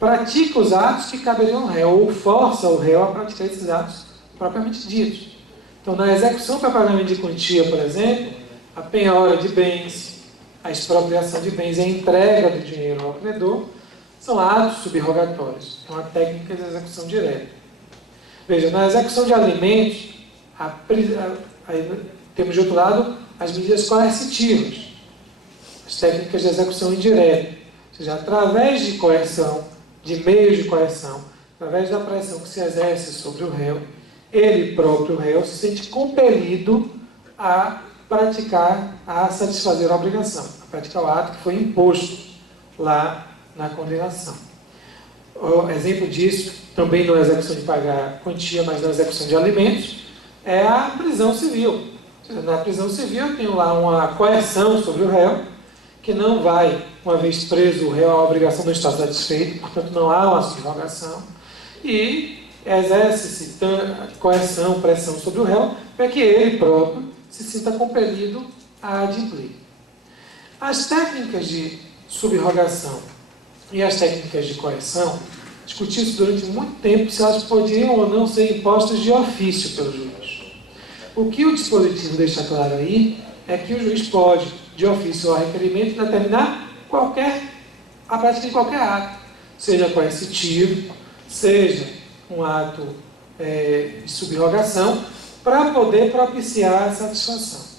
pratica os atos que caberiam ao réu, ou força o réu a praticar esses atos propriamente ditos. Então, na execução para pagamento de quantia, por exemplo, a penhora de bens, a expropriação de bens e a entrega do dinheiro ao credor são atos subrogatórios. É uma técnica de execução direta. Veja, na execução de alimentos, temos de outro lado as medidas coercitivas, as técnicas de execução indireta, ou seja, através de coerção, de meios de coerção, através da pressão que se exerce sobre o réu, ele próprio, o réu, se sente compelido a praticar, a satisfazer a obrigação, a praticar o ato que foi imposto lá na condenação. O exemplo disso, também não é a execução de pagar quantia, mas na execução de alimentos, é a prisão civil. Ou seja, na prisão civil eu tenho lá uma coerção sobre o réu, que não vai, uma vez preso o réu, a obrigação não está satisfeita, portanto não há uma subrogação, e exerce-se coerção, pressão sobre o réu, para que ele próprio se sinta compelido a adimplir. As técnicas de subrogação e as técnicas de coerção, discutiu-se durante muito tempo se elas podiam ou não ser impostas de ofício pelo juiz. O que o dispositivo deixa claro aí é que o juiz pode, de ofício ou a requerimento, determinar a prática de qualquer ato, seja coercitivo, seja um ato de subrogação, para poder propiciar a satisfação.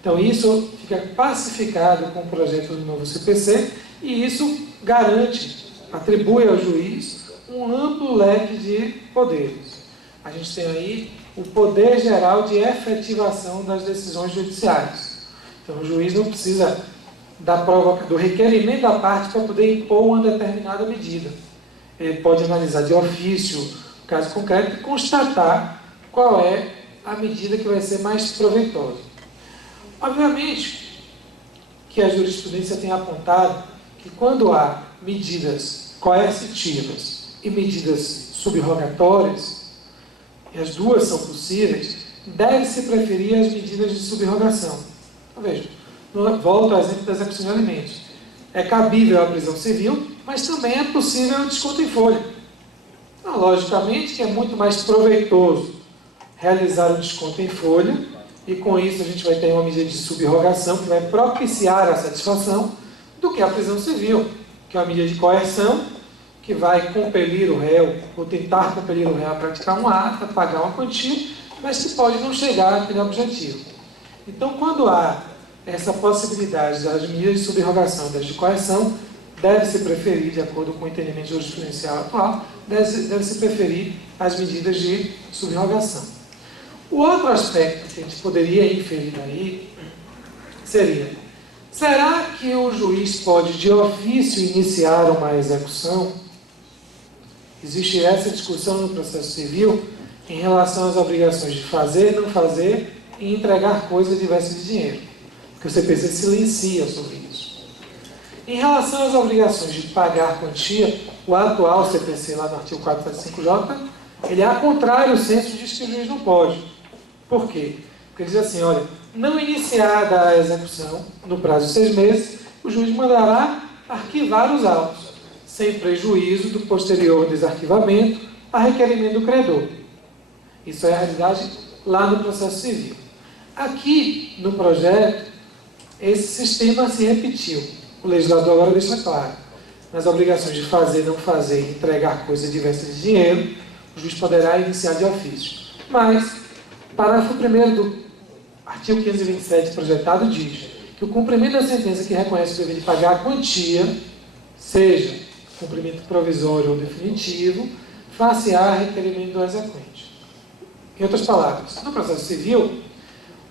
Então, isso fica pacificado com o projeto do novo CPC e isso garante, atribui ao juiz um amplo leque de poderes. A gente tem aí o poder geral de efetivação das decisões judiciais. Então, o juiz não precisa do requerimento da parte para poder impor uma determinada medida. Ele pode analisar de ofício o caso concreto e constatar qual é a medida que vai ser mais proveitosa. Obviamente que a jurisprudência tem apontado que quando há medidas coercitivas e medidas subrogatórias, e as duas são possíveis, deve-se preferir as medidas de subrogação. Então, veja, volto ao exemplo da execução de alimentos. É cabível a prisão civil, mas também é possível o desconto em folha. Então, logicamente que é muito mais proveitoso realizar o desconto em folha, e com isso a gente vai ter uma medida de subrogação que vai propiciar a satisfação, do que a prisão civil, que é uma medida de coerção, que vai compelir o réu, ou tentar compelir o réu a praticar um ato, a pagar uma quantia, mas que pode não chegar àquele objetivo. Então, quando há essa possibilidade das medidas de subrogação e das de coerção, deve-se preferir, de acordo com o entendimento jurisprudencial atual, deve-se preferir as medidas de subrogação. O outro aspecto que a gente poderia inferir daí seria: será que o juiz pode, de ofício, iniciar uma execução? Existe essa discussão no processo civil em relação às obrigações de fazer, não fazer e entregar coisas diversas de dinheiro, porque o CPC silencia sobre isso. Em relação às obrigações de pagar quantia, o atual CPC, lá no artigo 475J, ele, ao contrário, o senso diz que o juiz não pode. Por quê? Porque ele diz assim: olha, não iniciada a execução, no prazo de 6 meses, o juiz mandará arquivar os autos, sem prejuízo do posterior desarquivamento a requerimento do credor. Isso é a realidade lá no processo civil. Aqui, no projeto, esse sistema se repetiu. O legislador agora deixa claro: nas obrigações de fazer, não fazer e entregar coisas diversas de dinheiro, o juiz poderá iniciar de ofício. Mas parágrafo 1º do artigo 527 projetado diz que o cumprimento da sentença que reconhece o dever de pagar a quantia, seja cumprimento provisório ou definitivo, far-se-á requerimento do exequente. Em outras palavras, no processo civil,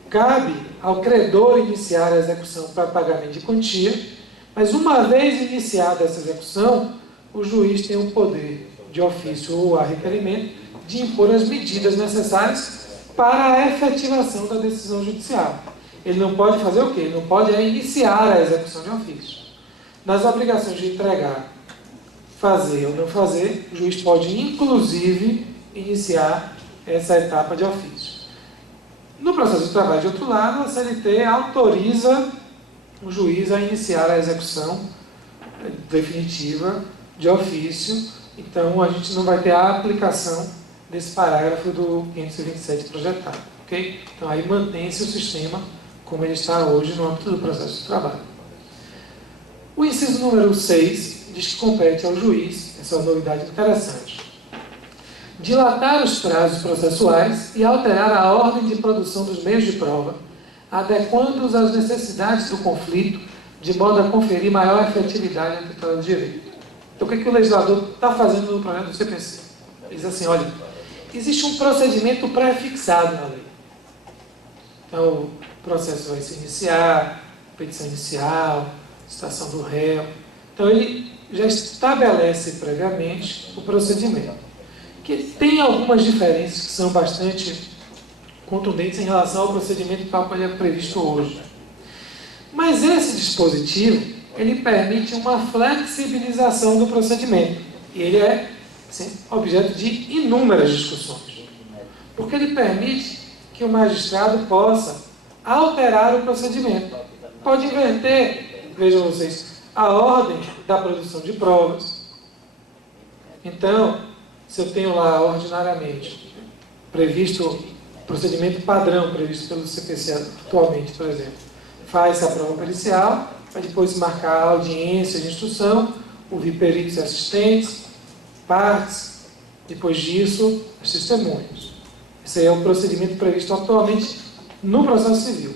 cabe ao credor iniciar a execução para pagamento de quantia, mas uma vez iniciada essa execução, o juiz tem o poder, de ofício ou a requerimento, de impor as medidas necessárias para a efetivação da decisão judicial. Ele não pode fazer o quê? Ele não pode iniciar a execução de ofício. Nas obrigações de entregar, fazer ou não fazer, o juiz pode, inclusive, iniciar essa etapa de ofício. No processo de trabalho, de outro lado, a CLT autoriza o juiz a iniciar a execução definitiva de ofício. Então, a gente não vai ter a aplicação desse parágrafo do 527 projetado. Okay? Então, aí mantém-se o sistema como ele está hoje no âmbito do processo de trabalho. O inciso número 6 diz que compete ao juiz, essa é uma novidade interessante, dilatar os prazos processuais e alterar a ordem de produção dos meios de prova, adequando-os às necessidades do conflito, de modo a conferir maior efetividade à tutela do direito. Então, o que o legislador está fazendo no projeto do CPC? Ele diz assim: olha, existe um procedimento pré-fixado na lei. Então, o processo vai se iniciar, petição inicial, citação do réu. Então, ele já estabelece previamente o procedimento, que tem algumas diferenças que são bastante contundentes em relação ao procedimento tal como ele é previsto hoje. Mas esse dispositivo, ele permite uma flexibilização do procedimento. E ele é, sim, objeto de inúmeras discussões. Porque ele permite que o magistrado possa alterar o procedimento. Pode inverter, vejam vocês, a ordem da produção de provas. Então, se eu tenho lá ordinariamente previsto procedimento padrão previsto pelo CPC atualmente, por exemplo, faz a prova pericial, vai depois marcar a audiência de instrução, ouvir peritos e assistentes, partes, depois disso, as testemunhas. Esse aí é o procedimento previsto atualmente no processo civil.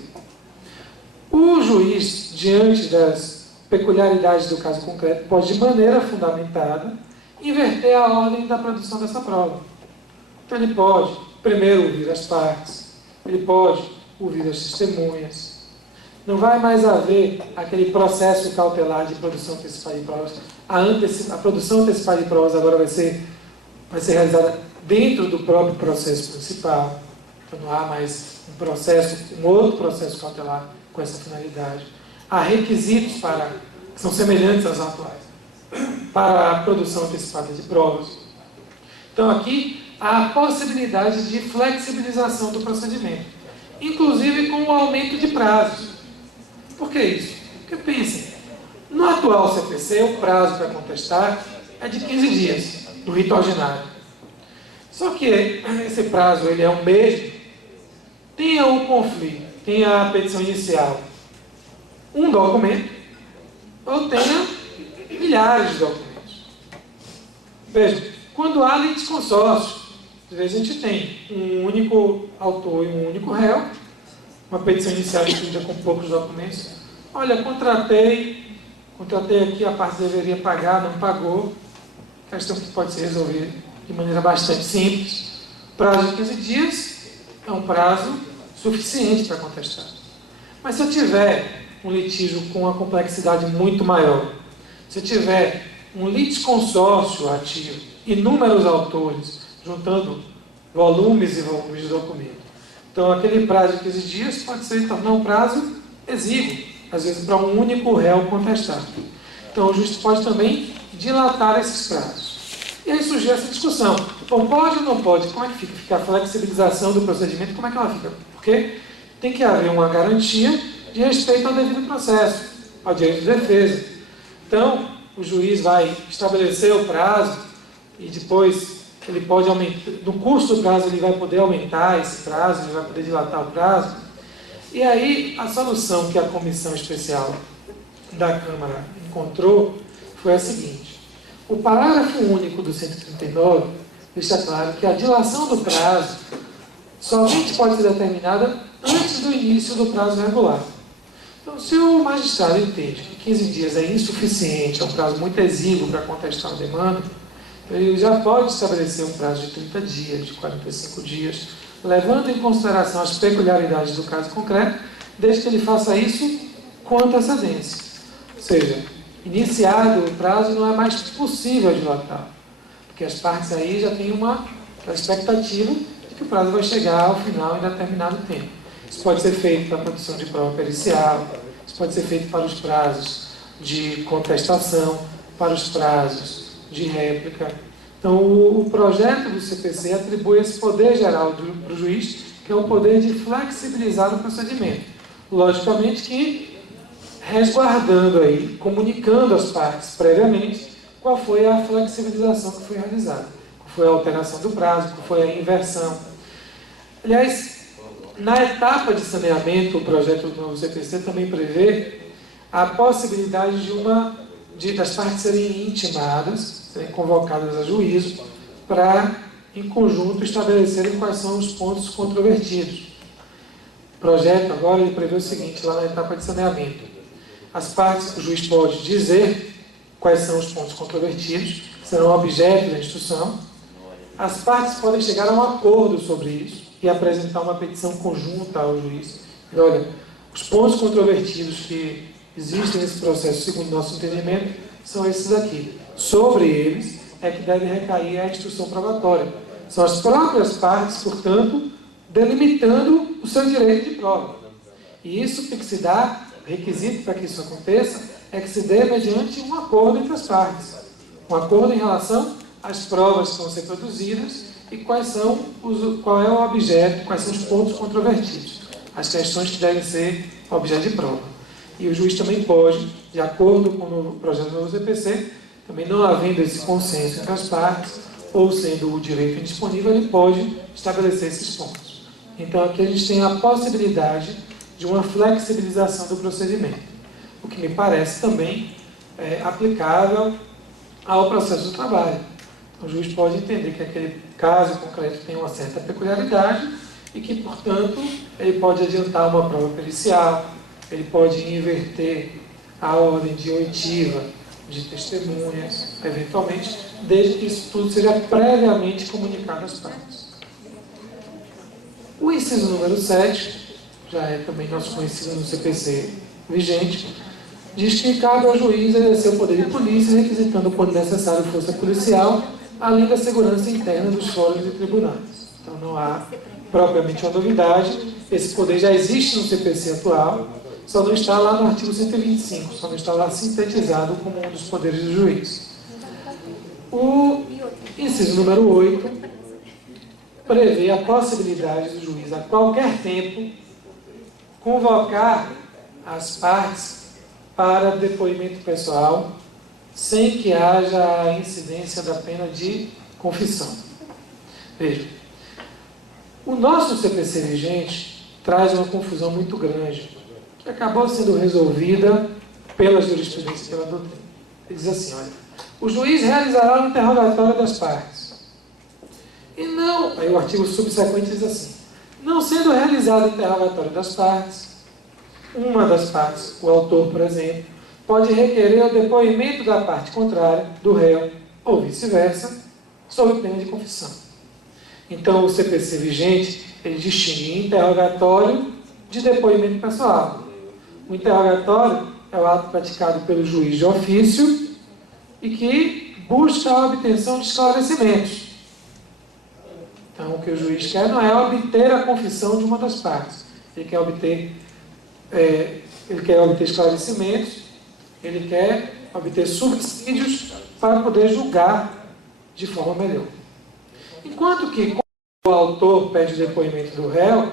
O juiz, diante das peculiaridades do caso concreto, pode, de maneira fundamentada, inverter a ordem da produção dessa prova. Então, ele pode, primeiro, ouvir as partes, ele pode ouvir as testemunhas. Não vai mais haver aquele processo cautelar de produção antecipada de provas. A produção antecipada de provas agora vai ser realizada dentro do próprio processo principal. Então, não há mais um outro processo cautelar com essa finalidade. Há requisitos que são semelhantes aos atuais para a produção antecipada de provas. Então, aqui há a possibilidade de flexibilização do procedimento, inclusive com o aumento de prazos. Por que isso? Porque pensem, no atual CPC, o prazo para contestar é de 15 dias, do rito ordinário. Só que esse prazo ele é o mesmo, tenha o conflito, tenha a petição inicial, um documento, ou tenha milhares de documentos. Vejam, quando há litisconsórcio, às vezes a gente tem um único autor e um único réu, uma petição inicial incluída com poucos documentos. Olha, contratei aqui, a parte deveria pagar, não pagou. Questão que pode ser resolvida de maneira bastante simples. Prazo de 15 dias é um prazo suficiente para contestar. Mas se eu tiver um litígio com uma complexidade muito maior, se eu tiver um litisconsórcio ativo, inúmeros autores, juntando volumes e volumes de documento, então aquele prazo de 15 dias pode se tornar um prazo exíguo, às vezes para um único réu contestar. Então o juiz pode também dilatar esses prazos. E aí surgiu essa discussão. Bom, pode ou não pode? Como é que fica a flexibilização do procedimento? Como é que ela fica? Porque tem que haver uma garantia de respeito ao devido processo, ao direito de defesa. Então, o juiz vai estabelecer o prazo e depois ele pode aumentar, no curso do prazo ele vai poder aumentar esse prazo, ele vai poder dilatar o prazo. E aí, a solução que a comissão especial da Câmara encontrou foi a seguinte. O parágrafo único do 139 deixa claro que a dilação do prazo somente pode ser determinada antes do início do prazo regular. Então, se o magistrado entende que 15 dias é insuficiente, é um prazo muito exíguo para contestar uma demanda, ele já pode estabelecer um prazo de 30 dias, de 45 dias, levando em consideração as peculiaridades do caso concreto, desde que ele faça isso com antecedência. Ou seja, iniciado o prazo não é mais possível dilatar, porque as partes aí já têm uma expectativa de que o prazo vai chegar ao final em determinado tempo. Isso pode ser feito para a produção de prova pericial, isso pode ser feito para os prazos de contestação, para os prazos de réplica. Então, o projeto do CPC atribui esse poder geral para o juiz, que é o poder de flexibilizar o procedimento. Logicamente que resguardando aí, comunicando às partes previamente qual foi a flexibilização que foi realizada, qual foi a alteração do prazo, qual foi a inversão. Aliás, na etapa de saneamento, o projeto do novo CPC também prevê a possibilidade das partes serem intimadas, serem convocadas a juízo, para, em conjunto, estabelecerem quais são os pontos controvertidos. O projeto agora ele prevê o seguinte, lá na etapa de saneamento. As partes, o juiz pode dizer quais são os pontos controvertidos, que serão objeto da instrução. As partes podem chegar a um acordo sobre isso e apresentar uma petição conjunta ao juiz. E, olha, os pontos controvertidos que existem nesse processo, segundo nosso entendimento, são esses aqui. Sobre eles é que deve recair a instrução probatória. São as próprias partes, portanto, delimitando o seu direito de prova. E isso tem que se dar requisito para que isso aconteça é que se dê mediante um acordo entre as partes. Um acordo em relação às provas que vão ser produzidas e qual é o objeto, quais são os pontos controvertidos, as questões que devem ser objeto de prova. E o juiz também pode, de acordo com o projeto do CPC, também não havendo esse consenso entre as partes, ou sendo o direito indisponível, ele pode estabelecer esses pontos. Então aqui a gente tem a possibilidade de uma flexibilização do procedimento, o que me parece também aplicável ao processo do trabalho. O juiz pode entender que aquele caso concreto tem uma certa peculiaridade e que, portanto, ele pode adiantar uma prova pericial, ele pode inverter a ordem de oitiva de testemunhas, eventualmente, desde que isso tudo seja previamente comunicado às partes. O inciso número 7, já é também nosso conhecido no CPC vigente, diz que cabe ao juiz exercer o poder de polícia, requisitando, quando necessário, força policial, além da segurança interna dos fóruns e tribunais. Então não há propriamente uma novidade, esse poder já existe no CPC atual, só não está lá no artigo 125, só não está lá sintetizado como um dos poderes do juiz. O inciso número 8 prevê a possibilidade do juiz, a qualquer tempo, convocar as partes para depoimento pessoal, sem que haja a incidência da pena de confissão. Veja, o nosso CPC vigente traz uma confusão muito grande, que acabou sendo resolvida pela jurisprudência e pela doutrina. Ele diz assim, olha, o juiz realizará o interrogatório das partes. E não, aí o artigo subsequente diz assim, não sendo realizado o interrogatório das partes, uma das partes, o autor, por exemplo, pode requerer o depoimento da parte contrária, do réu, ou vice-versa, sob pena de confissão. Então, o CPC vigente, ele distingue interrogatório de depoimento pessoal. O interrogatório é o ato praticado pelo juiz de ofício e que busca a obtenção de esclarecimentos. Então, o que o juiz quer não é obter a confissão de uma das partes. Ele quer obter esclarecimentos, ele quer obter subsídios para poder julgar de forma melhor. Enquanto que, quando o autor pede o depoimento do réu,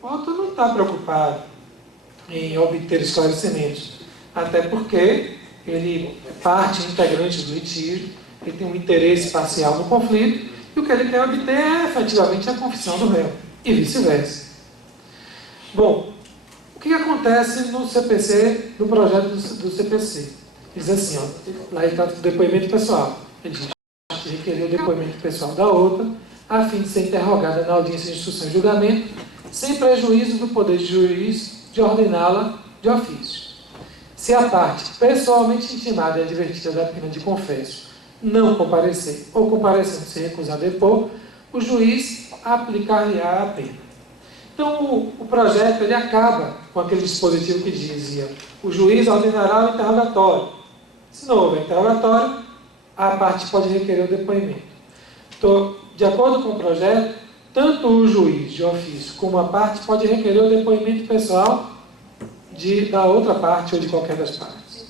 o autor não está preocupado em obter esclarecimentos, até porque ele é parte integrante do litígio, ele tem um interesse parcial no conflito, e o que ele quer obter é efetivamente a confissão do réu, e vice-versa. Bom, o que acontece no CPC, no projeto do CPC? Diz assim, ó, lá ele trata do depoimento pessoal. Ele diz que requerer o depoimento pessoal da outra, a fim de ser interrogada na audiência de instrução e julgamento, sem prejuízo do poder de juiz de ordená-la de ofício. Se a parte pessoalmente intimada e advertida da pena de confesso não comparecer, ou comparecendo se recusar a depor, o juiz aplicar-lhe-á a pena. Então, o projeto ele acaba com aquele dispositivo que dizia o juiz ordenará o interrogatório. Se não houver interrogatório, a parte pode requerer o depoimento. Então, de acordo com o projeto, tanto o juiz de ofício como a parte pode requerer o depoimento pessoal da outra parte ou de qualquer das partes.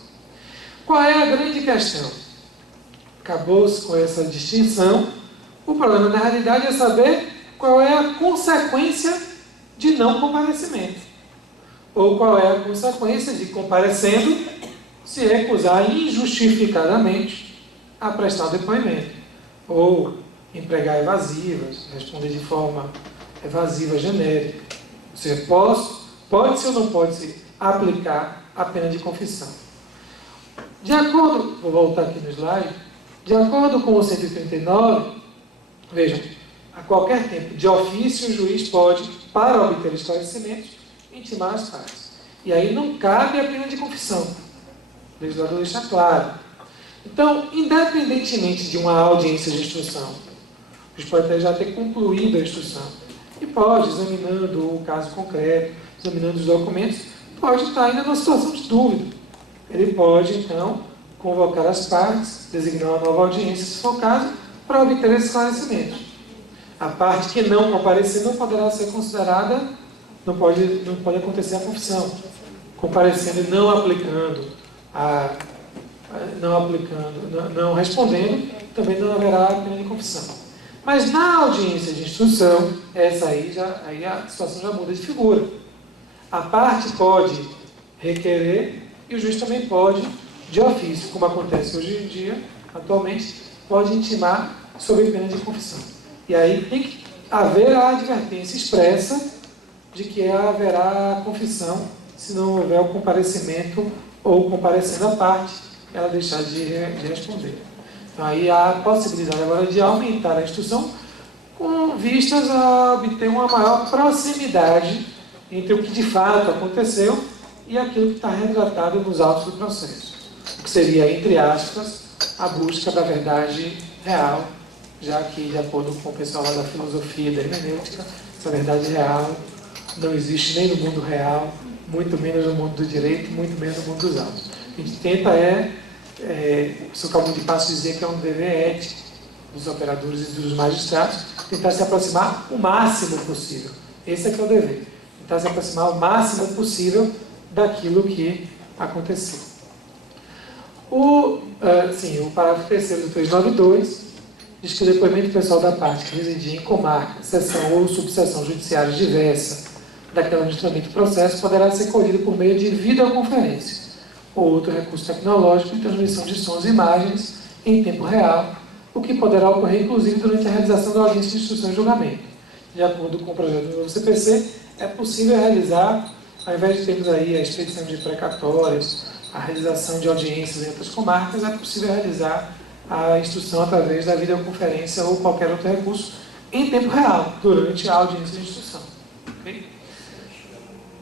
Qual é a grande questão? Acabou-se com essa distinção. O problema, na realidade, é saber qual é a consequência de não comparecimento. Ou qual é a consequência de, comparecendo, se recusar injustificadamente a prestar o depoimento. Ou empregar evasivas, responder de forma evasiva, genérica. Ou seja, pode-se ou não pode-se aplicar a pena de confissão. De acordo, vou voltar aqui no slide, de acordo com o 139, vejam, a qualquer tempo, de ofício, o juiz pode, para obter esclarecimentos, intimar as partes. E aí não cabe a pena de confissão. O legislador deixa claro. Então, independentemente de uma audiência de instrução, o juiz pode até já ter concluído a instrução. E pode, examinando o caso concreto, examinando os documentos, pode estar ainda numa situação de dúvida. Ele pode, então, convocar as partes, designar uma nova audiência, se for o caso, para obter esse esclarecimento. A parte que não comparecer não poderá ser considerada, não pode acontecer a confissão. comparecendo e não respondendo, também não haverá pena de confissão. Mas na audiência de instrução, aí a situação já muda de figura. A parte pode requerer e o juiz também pode, de ofício, como acontece hoje em dia, atualmente, pode intimar sob pena de confissão. E aí tem que haver a advertência expressa de que haverá confissão se não houver o comparecimento ou comparecendo a parte, ela deixar de responder. Então aí há a possibilidade agora de aumentar a instrução com vistas a obter uma maior proximidade entre o que de fato aconteceu e aquilo que está retratado nos autos do processo. O que seria, entre aspas, a busca da verdade real, já que, de acordo com o pessoal lá da filosofia e da hermenêutica, essa verdade real não existe nem no mundo real, muito menos no mundo do direito, muito menos no mundo dos autos. O que a gente tenta o professor Calmon de Passos dizia que é um dever ético dos operadores e dos magistrados, tentar se aproximar o máximo possível. Esse é que é o dever. Tentar se aproximar o máximo possível daquilo que aconteceu. O parágrafo 3º do 392 diz que o depoimento pessoal da parte que residia em comarca, seção ou subseção judiciária diversa daquela onde tramita o processo poderá ser colhido por meio de videoconferência ou outro recurso tecnológico de transmissão de sons e imagens em tempo real, o que poderá ocorrer inclusive durante a realização da audiência de instrução e julgamento. De acordo com o projeto do novo CPC, é possível realizar, ao invés de termos aí a expedição de precatórios, a realização de audiências em outras comarcas, é possível realizar a instrução através da videoconferência ou qualquer outro recurso em tempo real, durante a audiência de instrução. Okay?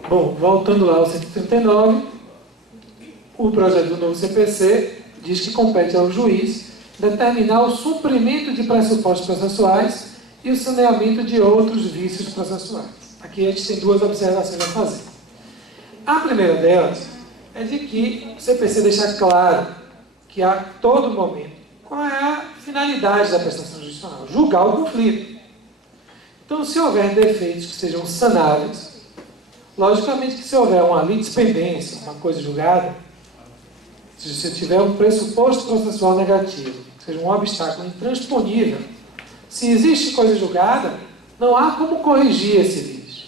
Bom, voltando lá ao 139, o projeto do novo CPC diz que compete ao juiz determinar o suprimento de pressupostos processuais e o saneamento de outros vícios processuais. Aqui a gente tem duas observações a fazer. A primeira delas é de que o CPC deixa claro que a todo momento qual é a finalidade da prestação jurisdicional? Julgar o conflito. Então, se houver defeitos que sejam sanáveis, logicamente que se houver uma litispendência, uma coisa julgada, se você tiver um pressuposto processual negativo, seja um obstáculo intransponível, se existe coisa julgada, não há como corrigir esse vício.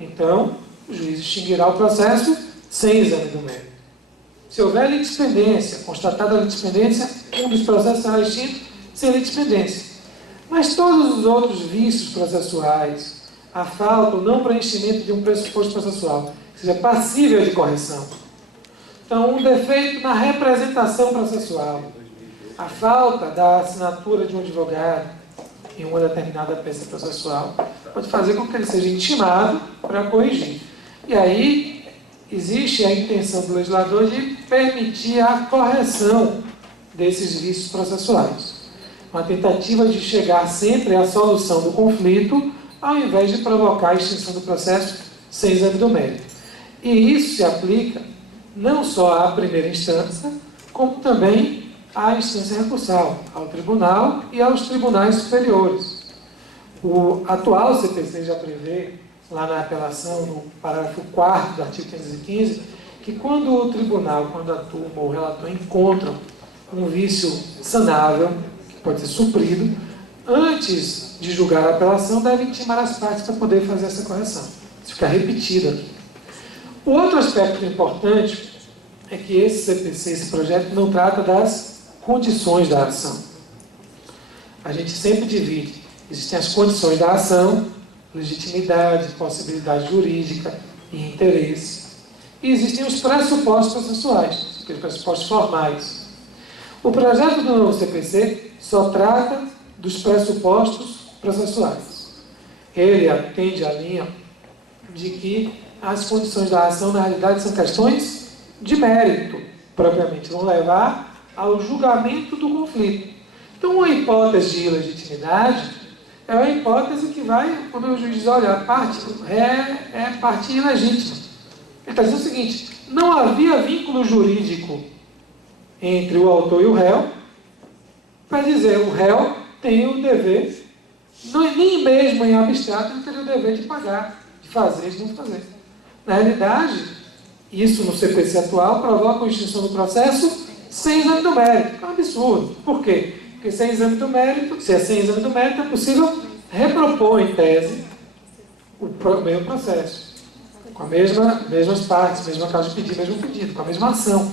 Então, o juiz extinguirá o processo sem exame do mérito. Se houver litispendência, constatada a litispendência, um dos processos será extinto sem litispendência. Mas todos os outros vícios processuais, a falta ou não preenchimento de um pressuposto processual, que seja passível de correção. Então, um defeito na representação processual, a falta da assinatura de um advogado em uma determinada peça processual, pode fazer com que ele seja intimado para corrigir. E aí, existe a intenção do legislador de permitir a correção desses vícios processuais. Uma tentativa de chegar sempre à solução do conflito, ao invés de provocar a extinção do processo sem exame do mérito. E isso se aplica não só à primeira instância, como também à instância recursal, ao tribunal e aos tribunais superiores. O atual CPC já prevê, lá na apelação, no parágrafo 4º do artigo 515, que quando o tribunal, quando a turma ou o relator encontram um vício sanável, que pode ser suprido, antes de julgar a apelação, deve intimar as partes para poder fazer essa correção. Isso fica repetido aqui. O outro aspecto importante é que esse CPC, esse projeto, não trata das condições da ação. A gente sempre divide. Existem as condições da ação, legitimidade, possibilidade jurídica e interesse. E existem os pressupostos processuais, aqueles pressupostos formais. O projeto do novo CPC só trata dos pressupostos processuais. Ele atende à linha de que as condições da ação, na realidade, são questões de mérito, propriamente, vão levar ao julgamento do conflito. Então, uma hipótese de ilegitimidade é uma hipótese que vai, quando o juiz diz, olha, a parte é parte ilegítima. Ele está dizendo o seguinte, não havia vínculo jurídico entre o autor e o réu, para dizer, o réu tem o dever, nem mesmo em abstrato ele teria o dever de pagar, de fazer, de não fazer. Na realidade, Isso, no CPC atual, provoca a extinção do processo sem exame do mérito. É um absurdo. Por quê? Porque sem exame do mérito, se é sem exame do mérito, é possível repropor em tese o mesmo processo, com a mesmas partes, mesma causa de pedido, mesmo pedido, com a mesma ação.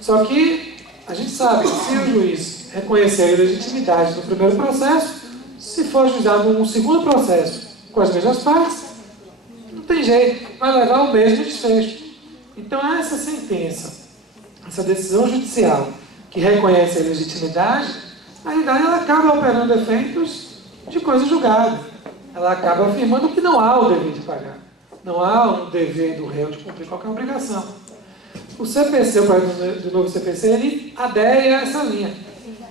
Só que a gente sabe que se o juiz reconhecer a ilegitimidade do primeiro processo, se for juizado um segundo processo com as mesmas partes, não tem jeito, vai levar ao mesmo desfecho. Então essa sentença, essa decisão judicial que reconhece a ilegitimidade, na realidade ela acaba operando efeitos de coisa julgada. Ela acaba afirmando que não há o dever de pagar. Não há um dever do réu de cumprir qualquer obrigação. O CPC, o projeto do novo CPC, ele adere a essa linha.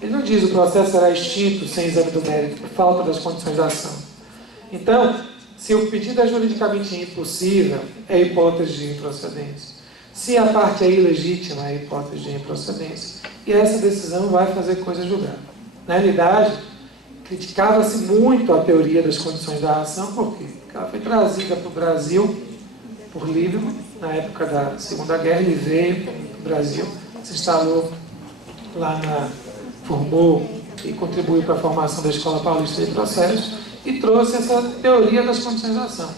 Ele não diz que o processo será extinto sem exame do mérito, por falta das condições da ação. Então, se o pedido é juridicamente impossível, é hipótese de improcedência. Se a parte é ilegítima, é hipótese de improcedência. E essa decisão vai fazer coisa julgada. Na realidade, criticava-se muito a teoria das condições da ação, por quê? Porque ela foi trazida para o Brasil por Liebman, na época da Segunda Guerra. Ele veio para o Brasil, se instalou lá formou e contribuiu para a formação da Escola Paulista de Processo e trouxe essa teoria das condições da ação.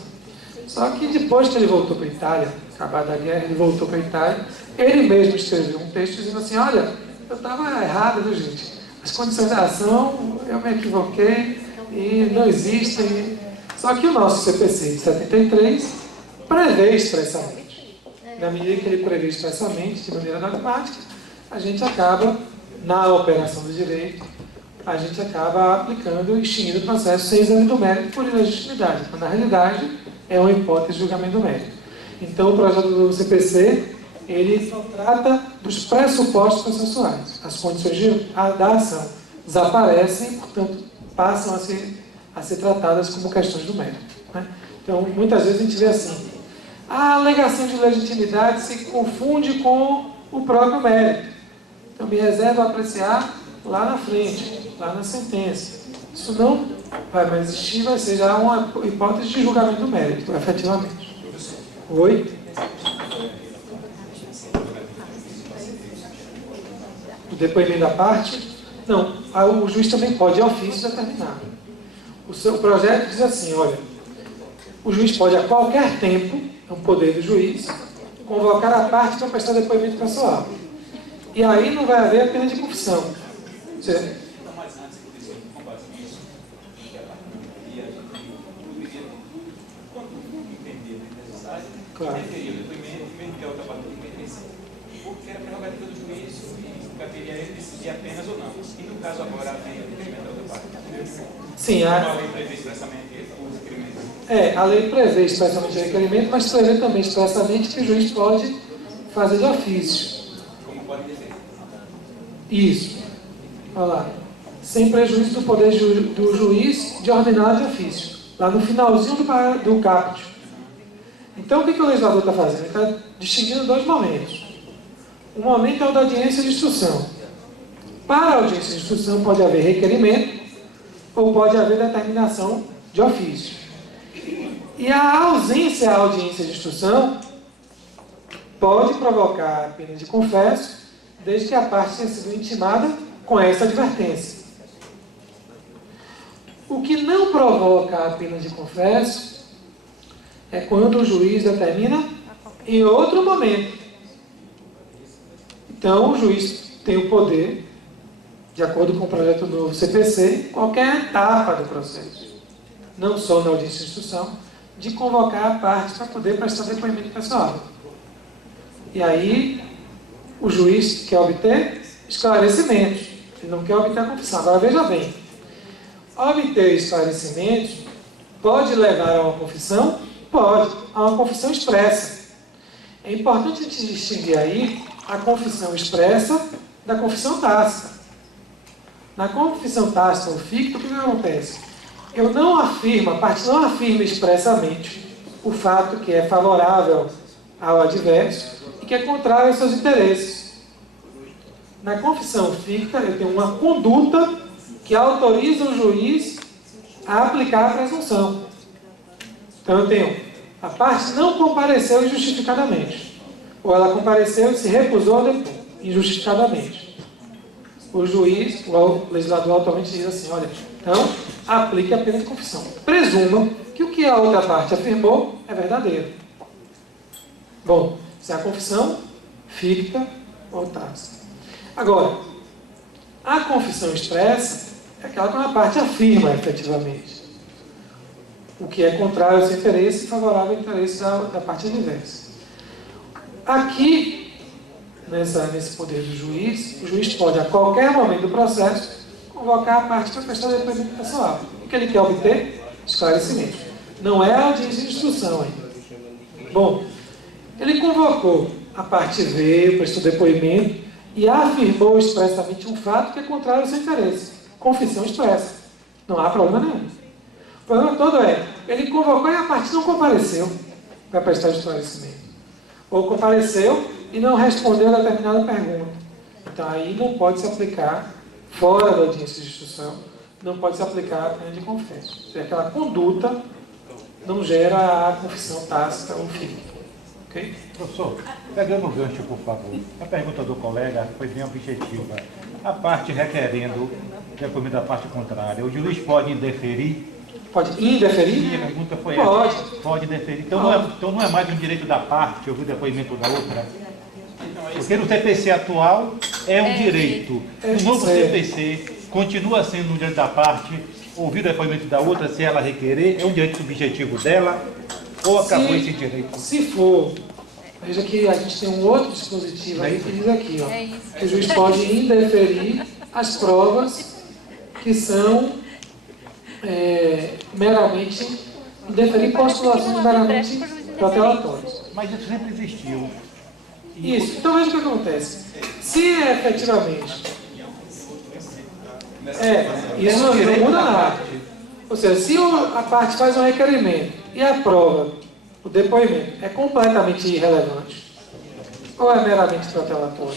Só que depois que ele voltou para a Itália, acabada a guerra, ele voltou para a Itália, ele mesmo escreveu um texto dizendo assim, olha, eu estava errado, viu, gente? As condições da ação, eu me equivoquei e não existem. Só que o nosso CPC de 73 prevê expressamente. Na medida que ele prevê expressamente, de maneira dogmática, a gente acaba, na operação do direito, a gente acaba aplicando e extinguindo o processo sem exame do mérito por ilegitimidade. Então, na realidade, é uma hipótese de julgamento do mérito. Então, o projeto do CPC, ele só trata dos pressupostos processuais. As condições da ação desaparecem, portanto, passam a ser tratadas como questões do mérito. Né? Então, muitas vezes a gente vê assim, a alegação de legitimidade se confunde com o próprio mérito. Então, me reservo a apreciar lá na frente, lá na sentença. Isso não vai mais existir, vai ser já uma hipótese de julgamento do mérito, efetivamente. Oi? O depoimento da parte? Não, o juiz também pode, de ofício, determinar. O seu projeto diz assim, olha, o juiz pode a qualquer tempo, é um poder do juiz, convocar a parte para prestar depoimento pessoal. E aí não vai haver a pena de confissão. Certo? Claro. Porque era prerrogativa do juiz e caberia a ele decidir apenas ou não. E no caso agora, vem o requerimento da outra parte. Sim, a lei prevê expressamente o requerimento. A lei prevê expressamente o requerimento, mas prevê também expressamente que o juiz pode fazer de ofício. Como pode dizer? Isso. Olha lá. Sem prejuízo do poder do juiz de ordenar de ofício. Lá no finalzinho do caput. Então, o que o legislador está fazendo? Ele está distinguindo dois momentos. Um momento é o da audiência de instrução. Para a audiência de instrução pode haver requerimento ou pode haver determinação de ofício. E a ausência à audiência de instrução pode provocar a pena de confesso, desde que a parte tenha sido intimada com essa advertência. O que não provoca a pena de confesso é quando o juiz determina em outro momento. Então, o juiz tem o poder, de acordo com o projeto novo CPC, qualquer etapa do processo, não só na audiência de instrução, de convocar a parte para poder prestar depoimento pessoal. E aí, o juiz quer obter esclarecimentos, ele não quer obter a confissão. Agora, veja bem, obter esclarecimentos pode levar a uma confissão? Pode, a uma confissão expressa. É importante a gente distinguir aí a confissão expressa da confissão tácita. Na confissão tácita ou ficta, o que acontece? Eu não afirmo, a parte não afirma expressamente o fato que é favorável ao adverso e que é contrário aos seus interesses. Na confissão ficta, eu tenho uma conduta que autoriza o juiz a aplicar a presunção. Então eu tenho, a parte não compareceu injustificadamente. ou ela compareceu e se recusou a depor, injustificadamente. O juiz, o legislador atualmente diz assim, olha, então, aplique a pena de confissão. Presuma que o que a outra parte afirmou é verdadeiro. Bom, se a confissão ficta ou tácita. Agora, a confissão expressa é aquela que a parte afirma efetivamente o que é contrário ao seu interesse e favorável ao interesse da parte adversa. Aqui, nesse poder do juiz, o juiz pode, a qualquer momento do processo, convocar a parte para prestar depoimento pessoal. O que ele quer obter? Esclarecimento. Não é a audiência de instrução ainda. Bom, ele convocou, a parte veio, prestou depoimento e afirmou expressamente um fato que é contrário ao seu interesse. Confissão expressa. Não há problema nenhum. O problema todo é, ele convocou e a parte não compareceu para prestar esclarecimento. Ou compareceu e não respondeu a determinada pergunta. Então aí não pode se aplicar, fora da audiência de instrução, não pode se aplicar a pena de confesso. Se aquela conduta não gera a confissão tácita ou ficta. Ok? Professor, pegando o gancho, por favor, a pergunta do colega foi bem objetiva. A parte requerendo depoimento da parte contrária, o juiz pode indeferir? Pode indeferir? Sim, a pergunta foi Pode. essa. Pode indeferir. Então não é mais um direito da parte ouvir o depoimento da outra? Porque no CPC atual é um direito. No novo CPC continua sendo um direito da parte ouvir o depoimento da outra se ela requerer, é um direito subjetivo dela ou acabou esse direito? Se for, veja que a gente tem um outro dispositivo aí que diz aqui, ó, que o juiz pode indeferir as provas que são meramente, indeferir postulações meramente protelatórias. Mas isso sempre existiu. Isso. Então veja o que acontece. Se efetivamente isso não muda nada. Ou seja, se a parte faz um requerimento e a prova, o depoimento, é completamente irrelevante, ou é meramente protelatório,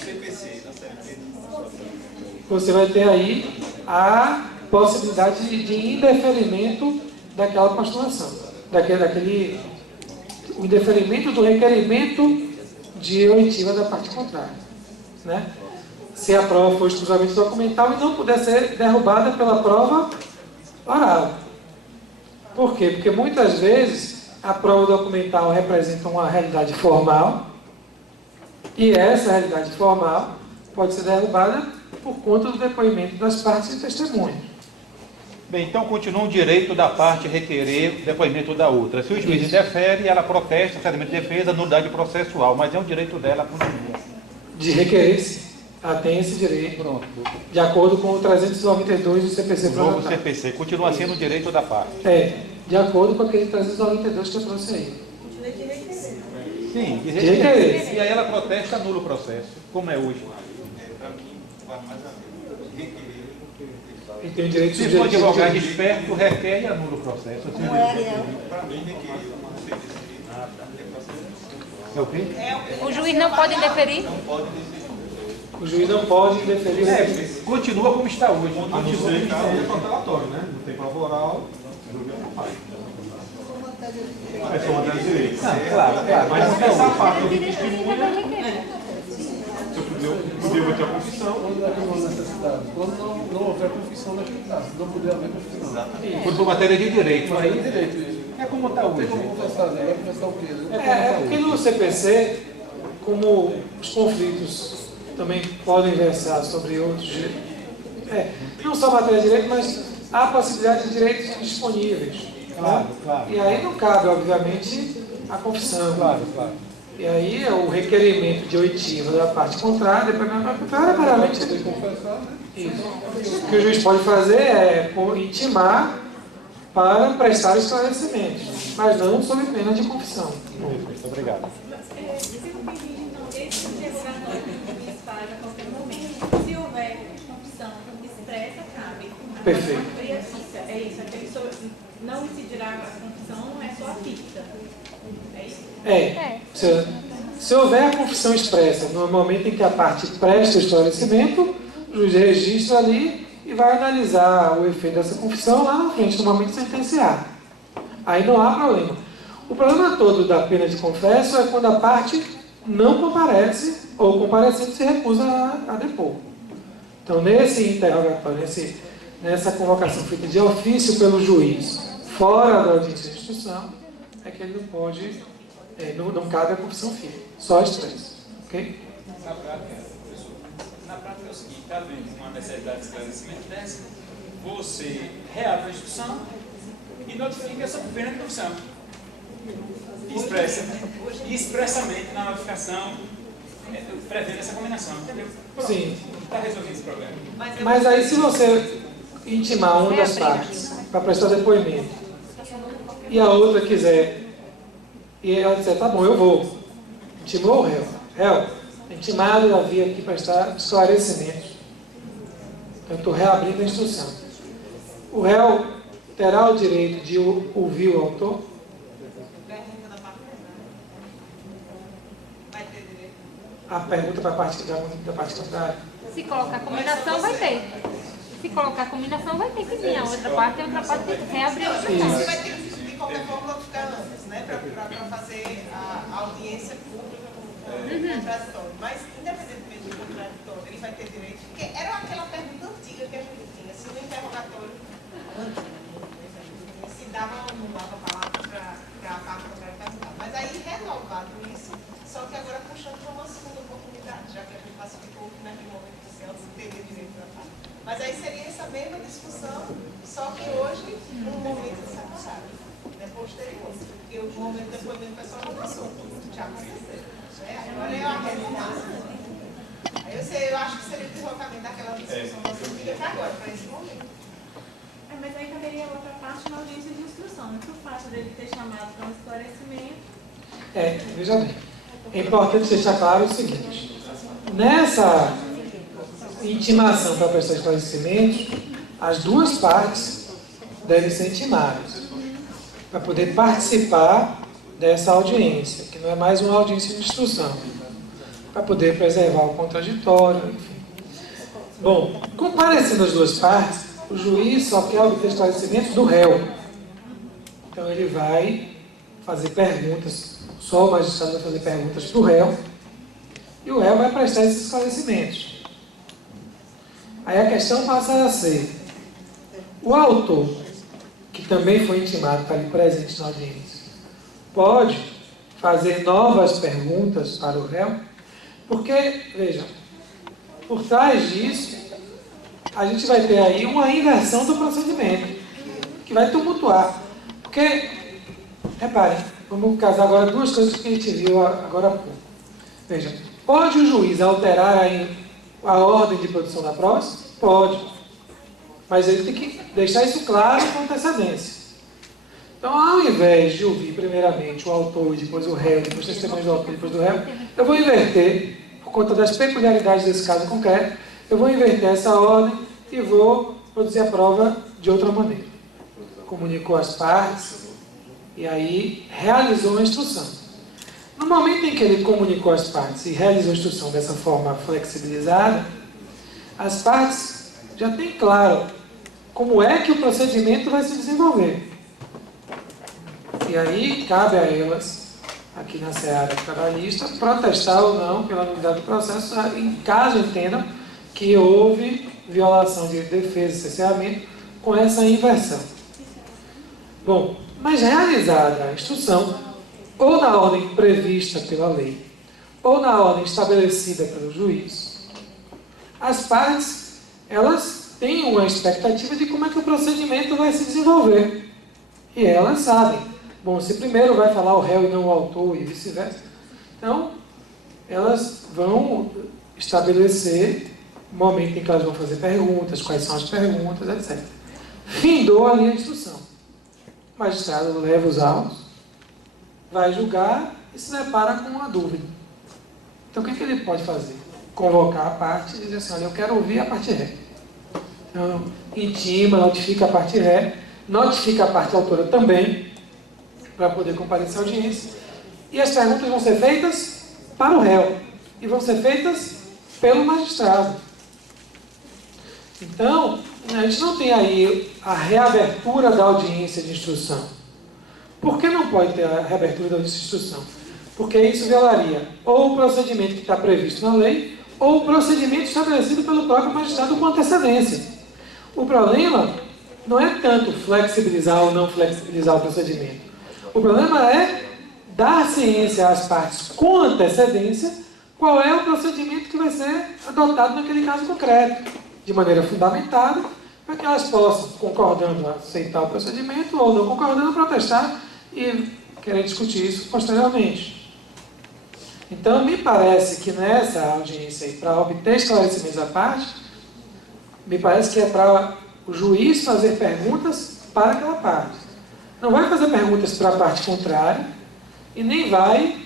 você vai ter aí a possibilidade de indeferimento daquela postulação, o indeferimento do requerimento de oitiva da parte contrária, né? Se a prova for exclusivamente documental e não puder ser derrubada pela prova oral. Por quê? Porque muitas vezes a prova documental representa uma realidade formal e essa realidade formal pode ser derrubada por conta do depoimento das partes e testemunhas. Bem, então continua o direito da parte requerer o depoimento da outra. Se o juiz indefere, ela protesta, certamente defesa, nulidade processual, mas é um direito dela, continua. De requerer-se. Ela tem esse direito. Pronto. De acordo com o 392 do CPC. O novo CPC. Continua sendo o direito da parte. De acordo com aquele 392 que eu trouxe aí. Sim, de requerer. E aí ela protesta, anula o processo, como é hoje. E tem o direito se for advogado esperto, requer e anula o processo. É o quê? O juiz não pode interferir? O juiz não pode interferir. Continua como está hoje. A não ser que é protelatório, né? Não tem prova oral, o juiz não faz. É só matéria de direito. Claro. Mas essa parte do testemunha, se eu podia meter a confissão. Quando é que não há necessidade? Quando não houver confissão naquele caso, não puder haver confissão. Quando for matéria de direito, Aí aí direito isso. é como está Não tem hoje. como confessar, né? Vai confessar o quê? Porque no CPC, como os conflitos também podem versar sobre outros direitos, não só matéria de direito, mas há possibilidade de direitos disponíveis. Claro, né? claro. E aí não cabe, obviamente, a confissão. Claro. E aí o requerimento de oitiva da parte contrária, depois da parte contrária, é meramente Confessar, né? isso. O que o juiz pode fazer é intimar para prestar esclarecimentos, mas não sob pena de confissão. Muito obrigado. Se houver confissão expressa, cabe. Perfeito. É isso, a pessoa não incidirá a confissão, é só a ficta. É isso? Se houver a confissão expressa no momento em que a parte presta o esclarecimento, o juiz registra ali e vai analisar o efeito dessa confissão lá na frente, no momento sentenciado. Aí não há problema. O problema todo da pena de confesso é quando a parte não comparece, ou comparecendo se recusa a depor. Então, nesse interrogatório, nessa convocação feita de ofício pelo juiz, fora da audiência de instrução, é que ele não pode, não cabe a confissão firme. Só as 3. Ok? Na prática é o seguinte, havendo uma necessidade de esclarecimento dessa, você reabre a instrução e notifica essa pena de confissão. Expressamente na notificação, prevendo essa combinação, entendeu? Pronto. Sim. Está resolvido esse problema. Mas aí, se você intimar uma das partes para prestar depoimento e a outra quiser, e ela disser, tá bom, eu vou, intimou o réu. Réu, intimado, eu havia aqui prestar esclarecimentos. Eu estou reabrindo a instrução. O réu terá o direito de ouvir o autor? A pergunta da parte contrária? Se colocar combinação, vai ter. Se colocar combinação, vai ter que vir a outra parte e a outra parte reabrir a instrução. Você vai ter que, de qualquer forma, notificar antes, né? Para fazer a audiência pública com o contraditório. Mas, independentemente do contraditório, ele vai ter direito, porque era aquela pergunta antiga que a gente tinha, se no interrogatório se dava ou não dava palavra para a parte contrária perguntar. Mas aí, renovado isso, só que agora puxando para uma segunda oportunidade, já que a gente classificou que naquele momento inicial se teria direito para falar. Mas aí seria essa mesma discussão, só que hoje, num momento separado, posterior. Porque o momento do depoimento pessoal já passou, já aconteceu. Agora é a realidade. Aí eu acho que seria o deslocamento daquela discussão da família para agora, para esse momento. Mas aí caberia outra parte na audiência de instrução, né? O fato dele ter chamado para um esclarecimento. Veja bem. É importante deixar claro o seguinte. Nessa intimação para prestar esclarecimentos, as duas partes devem ser intimadas para poder participar dessa audiência, que não é mais uma audiência de instrução, para poder preservar o contraditório, enfim. Bom, comparecendo as duas partes, o juiz só quer obter esclarecimentos do réu. Então ele vai fazer perguntas, só o magistrado vai fazer perguntas para o réu, e o réu vai prestar esses esclarecimentos. Aí a questão passa a ser, o autor, que também foi intimado para ali presente na audiência, pode fazer novas perguntas para o réu? Porque, veja, por trás disso, a gente vai ter aí uma inversão do procedimento, que vai tumultuar. Porque, reparem, vamos casar agora duas coisas que a gente viu agora há pouco. Veja, pode o juiz alterar a ordem de produção da prova? Pode. Mas ele tem que deixar isso claro com antecedência. Então, ao invés de ouvir primeiramente o autor, depois o réu, depois o testemunho do autor, depois do réu, eu vou inverter, por conta das peculiaridades desse caso concreto, eu vou inverter essa ordem e vou produzir a prova de outra maneira. Comunicou as partes e aí realizou a instrução. No momento em que ele comunicou as partes e realizou a instrução dessa forma flexibilizada, as partes já têm claro como é que o procedimento vai se desenvolver. E aí cabe a elas, aqui na seara trabalhista, protestar ou não pela nulidade do processo, em caso entendam que houve violação de defesa e cerceamento com essa inversão. Bom, mas realizada a instrução, ou na ordem prevista pela lei, ou na ordem estabelecida pelo juiz, as partes, elas têm uma expectativa de como é que o procedimento vai se desenvolver. E elas sabem. Bom, se primeiro vai falar o réu e não o autor e vice-versa, então elas vão estabelecer o momento em que elas vão fazer perguntas, quais são as perguntas, etc. Findou ali a instrução. O magistrado leva os autos, vai julgar e se depara com uma dúvida. Então, o que ele pode fazer? Convocar a parte e dizer assim, olha, eu quero ouvir a parte ré. Então, intima, notifica a parte ré, notifica a parte autora também, para poder comparecer à audiência. E as perguntas vão ser feitas para o réu. E vão ser feitas pelo magistrado. Então, a gente não tem aí a reabertura da audiência de instrução. Por que não pode ter a reabertura da audiência de instrução? porque isso violaria ou o procedimento que está previsto na lei, ou o procedimento estabelecido pelo próprio magistrado com antecedência. O problema não é tanto flexibilizar ou não flexibilizar o procedimento. O problema é dar ciência às partes com antecedência qual é o procedimento que vai ser adotado naquele caso concreto, de maneira fundamentada, para que elas possam, concordando, aceitar o procedimento ou não concordando, protestar e querer discutir isso posteriormente. Então, me parece que nessa audiência, para obter esclarecimentos à parte, me parece que é para o juiz fazer perguntas para aquela parte. Não vai fazer perguntas para a parte contrária e nem vai